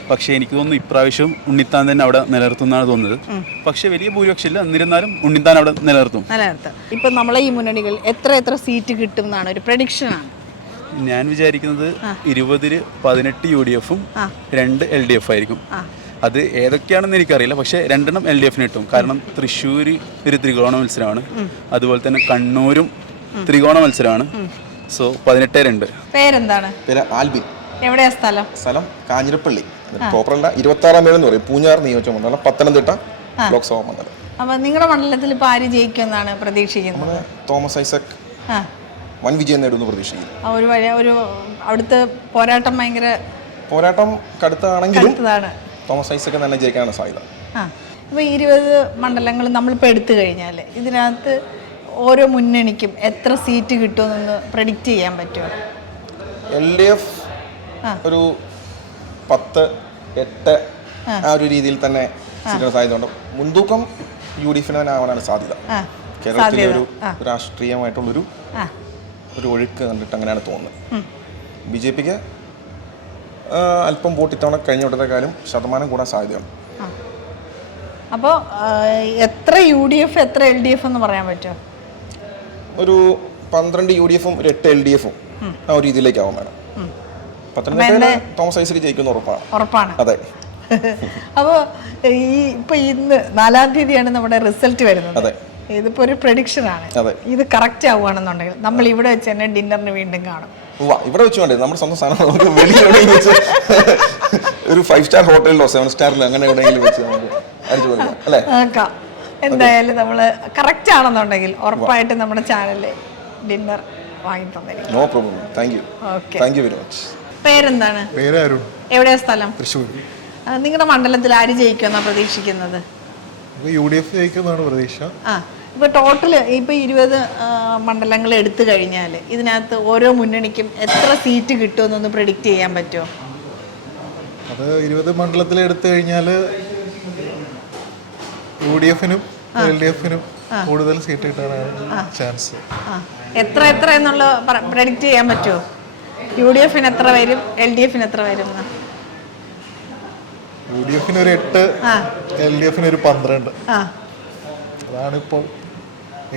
പക്ഷേ എനിക്ക് തോന്നുന്നു ഇപ്രാവശ്യം ഉണ്ണിത്താൻ തന്നെ അവിടെ നിലനിർത്തുന്നതാണ് തോന്നുന്നത്. പക്ഷേ വലിയ ഭൂരിപക്ഷം ഇല്ല, എന്നിരുന്നാലും ഉണ്ണിത്താൻ അവിടെ നിലനിർത്തും. ഇപ്പം നമ്മളെ ഈ മുന്നണികൾ എത്ര സീറ്റ് കിട്ടും എന്നാണ് ഒരു പ്രഡിക്ഷനാണ് ഞാൻ വിചാരിക്കുന്നത്. 20-ൽ 18 UDF-ഉം 2 LDF ആയിരിക്കും. അത് ഏതൊക്കെയാണെന്ന് എനിക്കറിയില്ല, പക്ഷേ 2 LDF കിട്ടും. കാരണം തൃശ്ശൂർ ഒരു ത്രികോണ മത്സരമാണ്, അതുപോലെ തന്നെ കണ്ണൂരും ത്രികോണ മത്സരമാണ്. സോ 18-2. പേരെന്താണ്? ആൽബിൻ. എവിടെയാ സ്ഥലം? സ്ഥലം കാഞ്ഞിരപ്പള്ളി. പ്രോപ്പറല്ല, 26-ാം മേഖല എന്ന് പറയും. പൂഞ്ഞാർ നിയോജക മണ്ഡലം, പത്തനംതിട്ട ലോക്സഭാ മണ്ഡലം. അപ്പം നിങ്ങളുടെ മണ്ഡലത്തിൽ ഇപ്പോൾ ആര് ജയിക്കുമെന്നാണ് പ്രതീക്ഷിക്കുന്നത്? തോമസ് ഐസക് വൻ വിജയം നേടുമെന്ന് പ്രതീക്ഷിക്കുന്നു. ഒരു അവിടുത്തെ പോരാട്ടം ഭയങ്കര പോരാട്ടം കടുത്താണെങ്കിലും തോമസ് ഐസക് തന്നെ ജയിക്കാനാണ് സാധ്യത. ഇപ്പോൾ 20 മണ്ഡലങ്ങൾ നമ്മളിപ്പോൾ എടുത്തു കഴിഞ്ഞാൽ ഇതിനകത്ത് ഓരോ മുന്നണിക്കും എത്ര സീറ്റ് കിട്ടുമെന്നൊന്ന് പ്രഡിക്റ്റ് ചെയ്യാൻ പറ്റുമോ? LDF ഒരു 10-8 ആ ഒരു രീതിയിൽ തന്നെ സീറ്റിന് സാധ്യതയുണ്ട്. മുൻതൂക്കം UDF ആവാനാണ് സാധ്യത. കേരളത്തിലെ ഒരു രാഷ്ട്രീയമായിട്ടുള്ളൊരു ഒഴുക്ക് കണ്ടിട്ട് അങ്ങനെയാണ് തോന്നുന്നത്. BJPക്ക് അല്പം വോട്ട് ഇത്തവണ കഴിഞ്ഞ വട്ടത്തെക്കാളും ശതമാനം കൂടാൻ സാധ്യതയുണ്ട്. അപ്പോൾ എത്ര UDF എത്ര LDF എന്ന് പറയാൻ പറ്റുമോ? ഒരു 12 UDF ഒരു 8 LDF ആ ഒരു രീതിയിലേക്കാവും വേണം. 13 തോമസ് ഐസക് ജയിക്കുന്ന ഉറപ്പാണ്. അതെ. അപ്പോൾ ഇപ്പൊ ഇന്ന് 4-ാം തീയതിയാണ് നമ്മുടെ റിസൾട്ട് വരുന്നത്. ഇതിപ്പോ ഒരു പ്രഡിക്ഷൻ ആണ്. ഇത് കറക്റ്റ് ആവുകയാണെന്നുണ്ടെങ്കിൽ നമ്മൾ ഇവിടെ വെച്ച് തന്നെ ഡിന്നറിന് വീണ്ടും കാണും. ഇവിടെ വെച്ച് വേണ്ടേ നമ്മുടെ സ്വന്തം സാധനം ഒരു 5 സ്റ്റാർ ഹോട്ടലിലോ 7 സ്റ്റാറിലോ അങ്ങനെ എവിടെയെങ്കിലും വെച്ച് അല്ലേ? എന്തായാലും നമ്മള് കറക്റ്റ് ആണെന്നുണ്ടെങ്കിൽ ഉറപ്പായിട്ട് നമ്മുടെ ചാനലിൽ ഡിന്നർ വാങ്ങി തന്നിരിക്കും. No problem. Thank you very much. പേരെന്താണ്? എവിടെയാ സ്ഥലം? തൃശ്ശൂർ. നിങ്ങളുടെ മണ്ഡലത്തിൽ ആര് ജയിക്കുമെന്നാണ് പ്രതീക്ഷിക്കുന്നത്? UDF ജയിക്കുമെന്നാണ് പ്രതീക്ഷ. ഇപ്പൊ ടോട്ടല് ഇപ്പൊ 20 മണ്ഡലങ്ങൾ എടുത്തു കഴിഞ്ഞാൽ ഇതിനകത്ത് ഓരോ മുന്നണിക്കും എത്ര സീറ്റ് കിട്ടുമെന്നൊന്ന് പ്രെഡിക്റ്റ് ചെയ്യാൻ പറ്റുമോ? അത് 20 മണ്ഡലത്തിൽ എടുത്തു കഴിഞ്ഞാൽ UDF-നും LDF-നും കൂടുതൽ സീറ്റ് കിട്ടാനാണ് ചാൻസ്. എത്ര എന്നുള്ള പ്രെഡിക്റ്റ് ചെയ്യാൻ പറ്റുമോ? UDF-ന് എത്ര വരും, LDF-ന് എത്ര വരും? UDF-ന് ഒരു 8, LDF-ന് ഒരു 12. അതാണ് ഇപ്പോൾ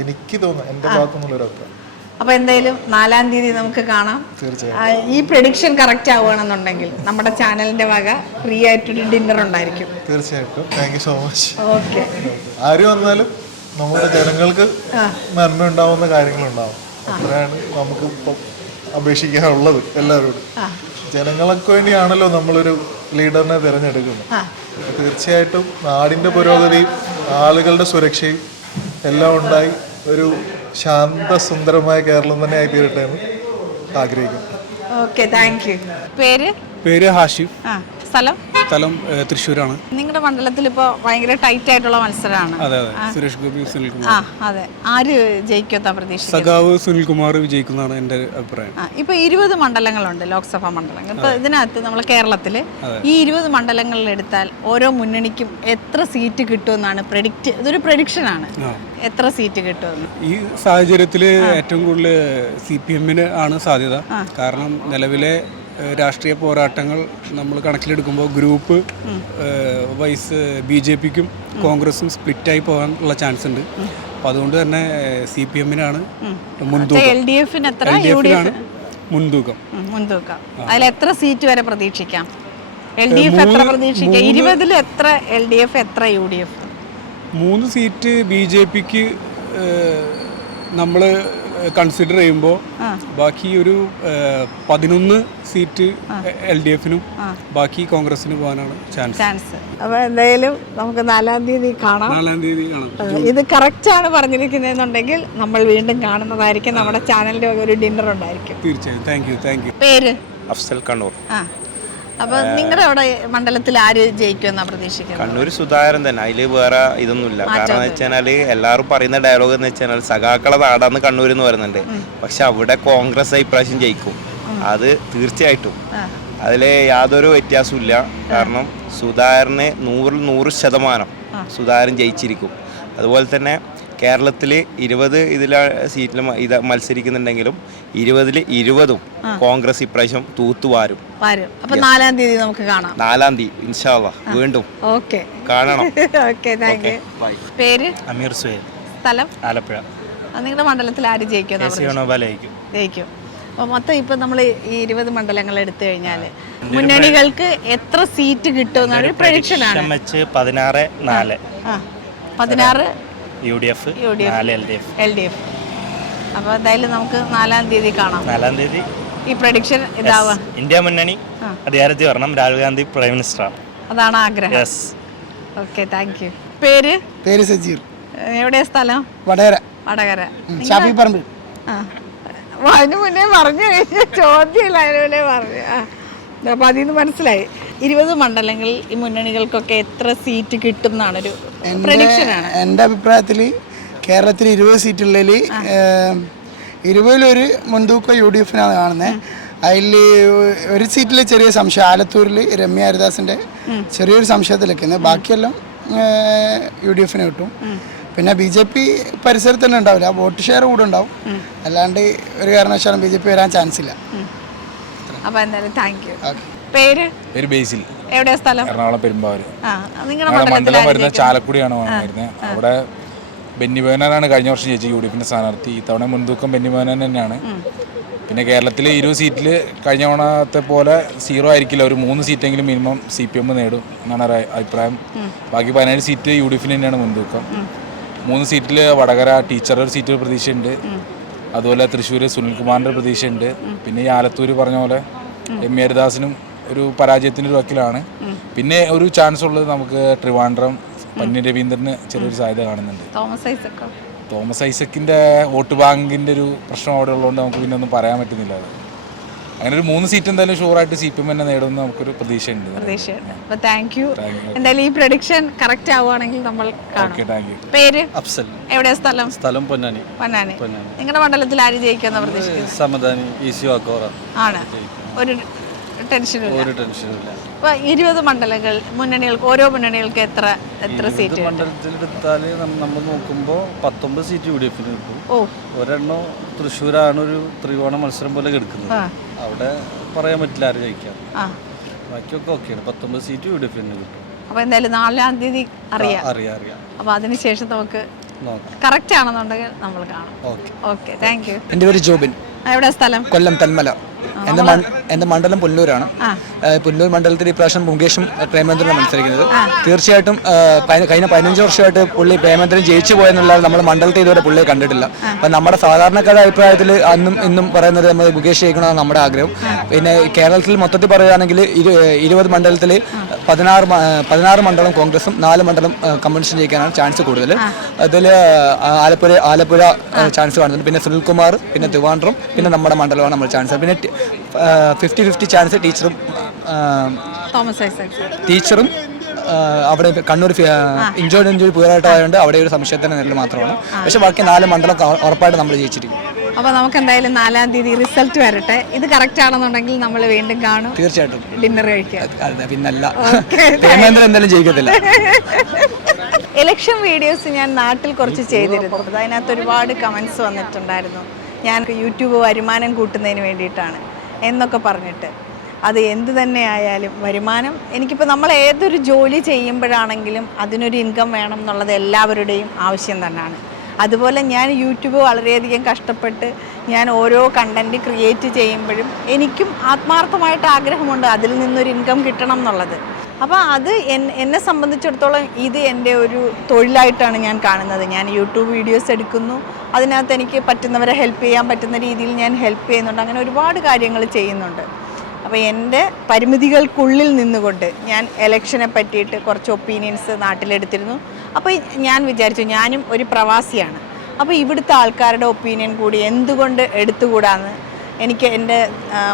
എനിക്ക് തോന്നുന്നത്, എൻ്റെ ഭാഗത്തുനിന്നുള്ള ഒരു അഭിപ്രായം. അപ്പോൾ എന്തായാലും 4-ാം തീയതി നമുക്ക് കാണാം. തീർച്ചയായും ഈ പ്രഡിക്ഷൻ കറക്റ്റ് ആവുകയാണെന്നുണ്ടെങ്കിൽ നമ്മുടെ ചാനലിന്റെ വക ഫ്രീ ആയിട്ടൊരു ഡിന്നർ ഉണ്ടായിരിക്കും. തീർച്ചയായിട്ടും. Thank you so much. Okay. ആര് വന്നാലും നമ്മുടെ ജനങ്ങൾക്ക് നന്മ ഉണ്ടാവുന്ന കാര്യങ്ങളുണ്ടാവും. അത്രയാണ് നമുക്ക് ഇപ്പം അപേക്ഷിക്കാനുള്ളത് എല്ലാവരോടും. ജനങ്ങൾക്ക് വേണ്ടിയാണല്ലോ നമ്മളൊരു ലീഡറിനെ തിരഞ്ഞെടുക്കുന്നത്. തീർച്ചയായിട്ടും നാടിൻ്റെ പുരോഗതിയും ആളുകളുടെ സുരക്ഷയും എല്ലാം ഉണ്ടായി ഒരു ശാന്തസുന്ദരമായ കേരളം തന്നെ ആയി തീരട്ടെ എന്ന് ആഗ്രഹിക്കുന്നു. Okay, thank you. പേര് ഹാഷിഫ്. സ്ഥലം തൃശ്ശൂരാണ്. നിങ്ങളുടെ മണ്ഡലത്തിൽ ഇപ്പോൾ ഭയങ്കര ടൈറ്റ് ആയിട്ടുള്ള മത്സരമാണ്. അതെ. സുരേഷ് ഗോപി, സുനിൽകുമാർ. അതെ. ആര് ജയിക്കുമെന്നാ പ്രതീക്ഷിക്കുന്നത്? സഖാവ് സുനിൽകുമാർ വിജയിക്കുന്നതാണ് എൻ്റെ അഭിപ്രായം. ഇപ്പൊ 20 മണ്ഡലങ്ങളുണ്ട്, ലോക്സഭാ മണ്ഡലങ്ങൾ. ഇപ്പൊ ഇതിനകത്ത് നമ്മൾ കേരളത്തില് ഈ 20 മണ്ഡലങ്ങളിൽ എടുത്താൽ ഓരോ മുന്നണിക്കും എത്ര സീറ്റ് കിട്ടുമെന്നാണ് ഇതൊരു പ്രഡിക്ഷൻ ആണ്. എത്ര സീറ്റ് കിട്ടുമെന്ന് ഈ സാഹചര്യത്തിൽ ഏറ്റവും കൂടുതൽ CPM-ന് ആണ് സാധ്യത. കാരണം നിലവിലെ രാഷ്ട്രീയ പോരാട്ടങ്ങൾ നമ്മൾ കണക്കിലെടുക്കുമ്പോൾ ഗ്രൂപ്പ് വൈസ് BJPക്കും കോൺഗ്രസും സ്പ്ലിറ്റായി പോകാനുള്ള ചാൻസ് ഉണ്ട്. അപ്പം അതുകൊണ്ട് തന്നെ CPM-നാണ് മുൻതൂക്കം. LDF-നാണ് മുൻതൂക്കം. അതിൽ എത്ര സീറ്റ് വരെ പ്രതീക്ഷിക്കാം? LDF എത്ര പ്രതീക്ഷിക്കാം? 20-ൽ എത്ര LDF, എത്ര UDF? 3 സീറ്റ് BJPക്ക് നമ്മൾ കൺസിഡർ ചെയ്യുമ്പോൾ ബാക്കി ഒരു 11 സീറ്റ് LDF-നും ബാക്കി കോൺഗ്രസിന് പോകാനാണ് ചാൻസ്. അപ്പോൾ എന്തായാലും നമുക്ക് 4-ാം തീയതി കാണാം. ഇത് കറക്റ്റ് ആണ് പറഞ്ഞിരിക്കുന്നതെന്നുണ്ടെങ്കിൽ നമ്മൾ വീണ്ടും കാണുന്നതായിരിക്കും. നമ്മുടെ ചാനലിന്റെ ഒരു ഡിന്നർ ഉണ്ടായിരിക്കും. തീർച്ചയായും. Thank you. പേര്? അഫ്സൽ, കണ്ണൂർ. അപ്പൊ നിങ്ങളുടെ അവിടെ മണ്ഡലത്തിൽ ആര് ജയിക്കുമെന്നാ പ്രതീക്ഷിക്കുന്നത്? കണ്ണൂർ സുധാകരൻ തന്നെ. അതിൽ വേറെ ഇതൊന്നുമില്ല. കാരണം എന്ന് വെച്ചാൽ എല്ലാവരും പറയുന്ന ഡയലോഗ് എന്ന് വെച്ചാൽ സഖാക്കളെ നാടാന്ന് കണ്ണൂർ എന്ന് പറയുന്നുണ്ട്. പക്ഷെ അവിടെ കോൺഗ്രസ് ഇപ്രാവശ്യം ജയിക്കും, അത് തീർച്ചയായിട്ടും. അതിൽ യാതൊരു വ്യത്യാസവും ഇല്ല. കാരണം സുധാകരന് 100% സുധാകരൻ ജയിച്ചിരിക്കും. അതുപോലെ തന്നെ കേരളത്തിൽ 20 സീറ്റിൽ മത്സരിക്കുന്നുണ്ടെങ്കിലും 20-ൽ 20 കോൺഗ്രസ് ഇപ്രാവശ്യം തൂത്തുവാരും. അപ്പോൾ 4-ാം തീയതി നമുക്ക് കാണാം. 4-ാം തീയതി ഇൻഷാ അല്ലാഹ് വീണ്ടും കാണണം. Okay, thank you. പേര്? അമീർ സുഹൈൽ. സ്ഥലം? ആലപ്പുഴ. നിങ്ങളുടെ മണ്ഡലത്തിൽ ആര് ജയിക്കും? ജയിക്കും. അപ്പോൾ മൊത്തം ഇപ്പം നമ്മൾ ഈ 20 മണ്ഡലങ്ങൾ എടുത്തു കഴിഞ്ഞാൽ മുന്നണികൾക്ക് എത്ര സീറ്റ് കിട്ടുമെന്നാണ് ഒരു പ്രഡിക്ഷൻ ആണ്. 16-4. 16 UDF, 4 LDF. അപ്പോൾ എന്തായാലും നമുക്ക് 4-ാം തീയതി കാണാം. 4-ാം തീയതി ഈ പ്രഡിക്ഷൻ ഇതാവാം. ഇന്ത്യ മുന്നണി അധികാരത്തിൽ വരണം, രാഹുൽ ഗാന്ധി പ്രൈം മിനിസ്റ്റർ. അതാണ് ആഗ്രഹം. Okay, thank you. പേര്? സജീർ. എവിടെയാ സ്ഥലം? വടകര. വടകര. ഷാഫി പറമ്പ്. അതിന് മുന്നേ പറഞ്ഞു കഴിഞ്ഞ ചോദ്യമില്ല, അതിന് മുന്നേ പറഞ്ഞു. അപ്പം അതിൽ നിന്ന് മനസ്സിലായി. 20 മണ്ഡലങ്ങളിൽ ഈ മുന്നണികൾക്കൊക്കെ എത്ര സീറ്റ് കിട്ടും എന്നാണൊരു പ്രഡിക്ഷനാണ്. എൻ്റെ അഭിപ്രായത്തിൽ കേരളത്തിൽ 20 സീറ്റുള്ളതിൽ 20 മുൻതൂക്കം UDF കാണുന്നത്. അതിൽ ഒരു സീറ്റിൽ ചെറിയ സംശയം, ആലത്തൂരിൽ രമ്യ ഹരിദാസിൻ്റെ ചെറിയൊരു സംശയത്തിലൊക്കെ. ബാക്കിയെല്ലാം UDF കിട്ടും. പിന്നെ BJP പരിസരത്ത് തന്നെ ഉണ്ടാവില്ല, വോട്ട് ഷെയർ കൂടെ ഉണ്ടാവും. അല്ലാണ്ട് ഒരു കാരണവശാലും BJP വരാൻ ചാൻസ് ഇല്ല. അപ്പോൾ എന്തായാലും താങ്ക് യു. പേര്? പേര് ബേസിൽ. എവിടെയാ സ്ഥലം? എറണാകുളം പെരുമ്പാവൂർ. നിങ്ങളുടെ മണ്ഡലം വരുന്നത് ചാലക്കുടിയാണ് വരുന്നത്. അവിടെ ബെന്നി ബെഹനാനാണ് കഴിഞ്ഞ വർഷം ജയിച്ച UDFിൻ്റെ സ്ഥാനാർത്ഥി. ഇത്തവണ മുൻതൂക്കം ബെന്നി ബെഹനാൻ തന്നെയാണ്. പിന്നെ കേരളത്തിൽ 20 സീറ്റിൽ കഴിഞ്ഞ തവണത്തെ പോലെ 0 ആയിരിക്കില്ല, ഒരു 3 സീറ്റെങ്കിലും മിനിമം CPM നേടും എന്നാണ് ഒരു അഭിപ്രായം. ബാക്കി 17 സീറ്റ് UDFിന് തന്നെയാണ് മുൻതൂക്കം. 3 സീറ്റിൽ വടകര ടീച്ചറുടെ ഒരു സീറ്റ് പ്രതീക്ഷയുണ്ട്. അതുപോലെ തൃശ്ശൂർ സുനിൽകുമാറിൻ്റെ പ്രതീക്ഷയുണ്ട്. പിന്നെ ഈ ആലത്തൂർ പറഞ്ഞ പോലെ രമ്യ ഹരിദാസിനും ഒരു പരാജയത്തിൻ്റെ ഒരു വക്കിലാണ്. പിന്നെ ഒരു ചാൻസ് ഉള്ളത് നമുക്ക് ട്രിവാൻഡ്രം പന്നി രവീന്ദ്രന് ചെറിയൊരു സാധ്യത കാണുന്നുണ്ട്. തോമസ് ഐസക്കിൻ്റെ വോട്ട് ബാങ്കിൻ്റെ ഒരു പ്രശ്നം അവിടെ ഉള്ളതുകൊണ്ട് നമുക്ക് പിന്നെ ഒന്നും പറയാൻ പറ്റുന്നില്ല. അത് അങ്ങനെ ഒരു 3 സീറ്റ് എന്തായാലും ഷുവറായിട്ട് CPM തന്നെ നേടുമെന്ന് നമുക്കൊരു പ്രതീക്ഷയുണ്ട്. അപ്പോൾ താങ്ക് യു. എന്തായാലും ഈ പ്രഡിക്ഷൻ കറക്റ്റ് ആവുകയാണെങ്കിൽ നമ്മൾ കാണും. പേര്? അഫ്സൽ. എവിടെയാ സ്ഥലം? സ്ഥലം പൊന്നാനി. പൊന്നാനി. നിങ്ങളുടെ മണ്ഡലത്തിൽ ആര് ജയിക്കുമെന്ന് പ്രതീക്ഷിക്കുന്നത്? സമദാനി ഈസി വാക്കോറ ആണ്. ഒരു ടെൻഷനും ഒരു ടെൻഷനില്ല. അപ്പോൾ 20 മണ്ഡലങ്ങൾ മുന്നണികൾക്ക്, ഓരോ മുന്നണികൾക്ക് എത്ര സീറ്റ്? മണ്ഡലത്തിലെടുത്താൽ നമ്മൾ നോക്കുമ്പോൾ 19 സീറ്റ് UDFിന് കിട്ടും. ഒരെണ്ണം തൃശ്ശൂരാണ് ഒരു ത്രികോണ മത്സരം പോലെ കിടക്കുന്നത്. അവിടെ പറയാൻ പറ്റില്ല ആര് ജയിക്കാം. ബാക്കിയൊക്കെ ഓക്കെയാണ്. 19 സീറ്റ് UDFിന് കിട്ടും. അപ്പോൾ എന്തായാലും 4-ാം തീയതി അറിയാം. അപ്പോൾ അതിനുശേഷം നമുക്ക് കറക്റ്റ് ആണെന്നുണ്ടെങ്കിൽ നമ്മൾ കാണാം. Okay thank you. എൻ്റെ പേര് ജോബിൻ. എവിടെ സ്ഥലം? കൊല്ലം തെന്മല. എൻ്റെ മണ്ഡലം പുല്ലൂരാണ്. പുല്ലൂർ മണ്ഡലത്തിൽ ഇപ്രാവശ്യം മുകേഷും പ്രേമേന്ദ്രനാണ് മത്സരിക്കുന്നത്. തീർച്ചയായിട്ടും കഴിഞ്ഞ 15 വർഷമായിട്ട് പുള്ളി പ്രേമേന്ദ്രൻ ജയിച്ചു പോയെന്നുള്ളത് നമ്മൾ മണ്ഡലത്തിൽ ഇതുവരെ പുള്ളിയെ കണ്ടിട്ടില്ല. അപ്പം നമ്മുടെ സാധാരണക്കാരുടെ അഭിപ്രായത്തിൽ അന്നും ഇന്നും പറയുന്നത് നമ്മൾ മുകേഷ് ജയിക്കണമെന്നാണ് നമ്മുടെ ആഗ്രഹം. പിന്നെ കേരളത്തിൽ മൊത്തത്തിൽ പറയുകയാണെങ്കിൽ 20 മണ്ഡലത്തിൽ 16 മണ്ഡലം കോൺഗ്രസും 4 മണ്ഡലം കമ്മ്യൂണിസ്റ്റും ജയിക്കാനാണ് ചാൻസ് കൂടുതൽ. അതിൽ ആലപ്പുഴ ചാൻസ് കാണുന്നുണ്ട്. പിന്നെ സുനിൽകുമാർ, പിന്നെ ട്രിവാൻഡ്രം, പിന്നെ നമ്മുടെ മണ്ഡലമാണ് നമ്മൾ ചാൻസ്. പിന്നെ 50-50 ചാൻസ് ടീച്ചറും അവിടെ കണ്ണൂർ ഇഞ്ചോടി പോരാട്ടമായതുകൊണ്ട് അവിടെ ഒരു സംശയത്തിൻ്റെ നിലയിൽ മാത്രമാണ്. പക്ഷെ ബാക്കി 4 മണ്ഡലം ഉറപ്പായിട്ട് നമ്മൾ ജയിച്ചിരിക്കും. അപ്പോൾ നമുക്ക് എന്തായാലും 4-ാം തീയതി റിസൾട്ട് വരട്ടെ. ഇത് കറക്റ്റ് ആണെന്നുണ്ടെങ്കിൽ നമ്മൾ വീണ്ടും കാണും. തീർച്ചയായിട്ടും ഡിന്നർ കഴിക്കാം. പിന്നല്ല, പ്രേമേന്ദ്രൻ എന്തായാലും ജയിക്കത്തില്ല. ഇലക്ഷൻ വീഡിയോസ് ഞാൻ നാട്ടിൽ കുറച്ച് ചെയ്തിരുന്നു. അതിനകത്ത് ഒരുപാട് കമൻസ് വന്നിട്ടുണ്ടായിരുന്നു. ഞാൻ യൂട്യൂബ് വരുമാനം കൂട്ടുന്നതിന് വേണ്ടിയിട്ടാണ് എന്നൊക്കെ പറഞ്ഞിട്ട്. അത് എന്ത് തന്നെ ആയാലും വരുമാനം, എനിക്കിപ്പോൾ നമ്മൾ ഏതൊരു ജോലി ചെയ്യുമ്പോഴാണെങ്കിലും അതിനൊരു ഇൻകം വേണം എന്നുള്ളത് എല്ലാവരുടെയും ആവശ്യം തന്നെയാണ്. അതുപോലെ ഞാൻ യൂട്യൂബ് വളരെയധികം കഷ്ടപ്പെട്ട് ഞാൻ ഓരോ കണ്ടൻറ്റ് ക്രിയേറ്റ് ചെയ്യുമ്പോഴും എനിക്കും ആത്മാർത്ഥമായിട്ട് ആഗ്രഹമുണ്ട് അതിൽ നിന്നൊരു ഇൻകം കിട്ടണം എന്നുള്ളത്. അപ്പോൾ അത് എന്നെ സംബന്ധിച്ചിടത്തോളം ഇത് എൻ്റെ ഒരു തൊഴിലായിട്ടാണ് ഞാൻ കാണുന്നത്. ഞാൻ യൂട്യൂബ് വീഡിയോസ് എടുക്കുന്നു, അതിനകത്ത് എനിക്ക് പറ്റുന്നവരെ ഹെൽപ്പ് ചെയ്യാൻ പറ്റുന്ന രീതിയിൽ ഞാൻ ഹെൽപ്പ് ചെയ്യുന്നുണ്ട്. അങ്ങനെ ഒരുപാട് കാര്യങ്ങൾ ചെയ്യുന്നുണ്ട്. അപ്പോൾ എൻ്റെ പരിമിതികൾക്കുള്ളിൽ നിന്നുകൊണ്ട് ഞാൻ ഇലക്ഷനെ പറ്റിയിട്ട് കുറച്ച് ഒപ്പീനിയൻസ് നാട്ടിലെടുത്തിരുന്നു. അപ്പോൾ ഞാൻ വിചാരിച്ചു ഞാനും ഒരു പ്രവാസിയാണ്, അപ്പോൾ ഇവിടുത്തെ ആൾക്കാരുടെ ഒപ്പീനിയൻ കൂടി എന്തുകൊണ്ട് എടുത്തുകൂടാന്ന് എനിക്ക് എൻ്റെ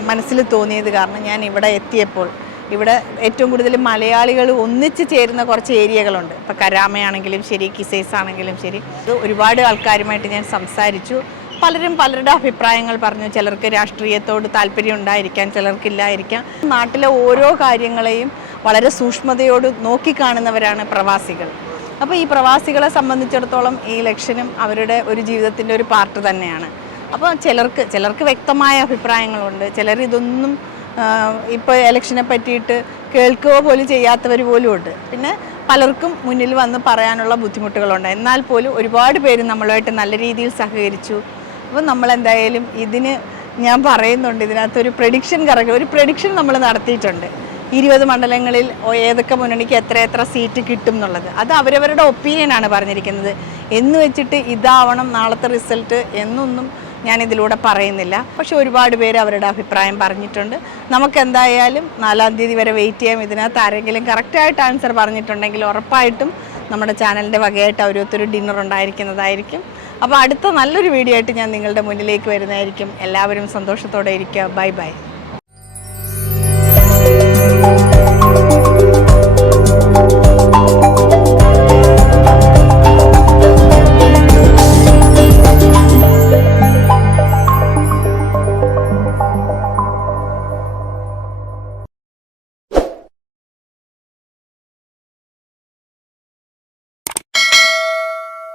മനസ്സിൽ തോന്നിയത്. കാരണം ഞാൻ ഇവിടെ എത്തിയപ്പോൾ ഇവിടെ ഏറ്റവും കൂടുതൽ മലയാളികൾ ഒന്നിച്ച് ചേരുന്ന കുറച്ച് ഏരിയകളുണ്ട്. ഇപ്പോൾ കരാമയാണെങ്കിലും ശരി, കിസൈസ് ആണെങ്കിലും ശരി, ഒരുപാട് ആൾക്കാരുമായിട്ട് ഞാൻ സംസാരിച്ചു. പലരും പലരുടെ അഭിപ്രായങ്ങൾ പറഞ്ഞു. ചിലർക്ക് രാഷ്ട്രീയത്തോട് താല്പര്യം ഉണ്ടായിരിക്കാം, ചിലർക്കില്ലായിരിക്കാം. നാട്ടിലെ ഓരോ കാര്യങ്ങളെയും വളരെ സൂക്ഷ്മതയോട് നോക്കിക്കാണുന്നവരാണ് പ്രവാസികൾ. അപ്പോൾ ഈ പ്രവാസികളെ സംബന്ധിച്ചിടത്തോളം ഈ ഇലക്ഷനും അവരുടെ ഒരു ജീവിതത്തിൻ്റെ ഒരു പാർട്ട് തന്നെയാണ്. അപ്പോൾ ചിലർക്ക് വ്യക്തമായ അഭിപ്രായങ്ങളുണ്ട്. ചിലർ ഇതൊന്നും ഇപ്പോൾ ഇലക്ഷനെ പറ്റിയിട്ട് കേൾക്കുക പോലും ചെയ്യാത്തവർ പോലും ഉണ്ട്. പിന്നെ പലർക്കും മുന്നിൽ വന്ന് പറയാനുള്ള ബുദ്ധിമുട്ടുകളുണ്ട്. എന്നാൽ പോലും ഒരുപാട് പേര് നമ്മളുമായിട്ട് നല്ല രീതിയിൽ സഹകരിച്ചു. അപ്പോൾ നമ്മളെന്തായാലും ഇതിന് ഞാൻ പറയുന്നുണ്ട്, ഇതിനകത്തൊരു പ്രഡിക്ഷൻ നമ്മൾ നടത്തിയിട്ടുണ്ട്. 20 മണ്ഡലങ്ങളിൽ ഏതൊക്കെ മുന്നണിക്ക് എത്ര സീറ്റ് കിട്ടും എന്നുള്ളത്. അത് അവരവരുടെ ഒപ്പീനിയനാണ് പറഞ്ഞിരിക്കുന്നത്. എന്ന് വെച്ചിട്ട് ഇതാവണം നാളത്തെ റിസൾട്ട് എന്നൊന്നും ഞാൻ ഇതിലൂടെ പറയുന്നില്ല. പക്ഷെ ഒരുപാട് പേര് അവരുടെ അഭിപ്രായം പറഞ്ഞിട്ടുണ്ട്. നമുക്കെന്തായാലും 4-ാം തീയതി വരെ വെയിറ്റ് ചെയ്യാം. ഇതിനകത്ത് ആരെങ്കിലും കറക്റ്റായിട്ട് ആൻസർ പറഞ്ഞിട്ടുണ്ടെങ്കിൽ ഉറപ്പായിട്ടും നമ്മുടെ ചാനലിൻ്റെ വകയായിട്ട് ഓരോരുത്തർ ഡിന്നർ ഉണ്ടായിരിക്കുന്നതായിരിക്കും. അപ്പോൾ അടുത്ത നല്ലൊരു വീഡിയോ ആയിട്ട് ഞാൻ നിങ്ങളുടെ മുന്നിലേക്ക് വരുന്നതായിരിക്കും. എല്ലാവരും സന്തോഷത്തോടെ ഇരിക്കുക. Bye bye.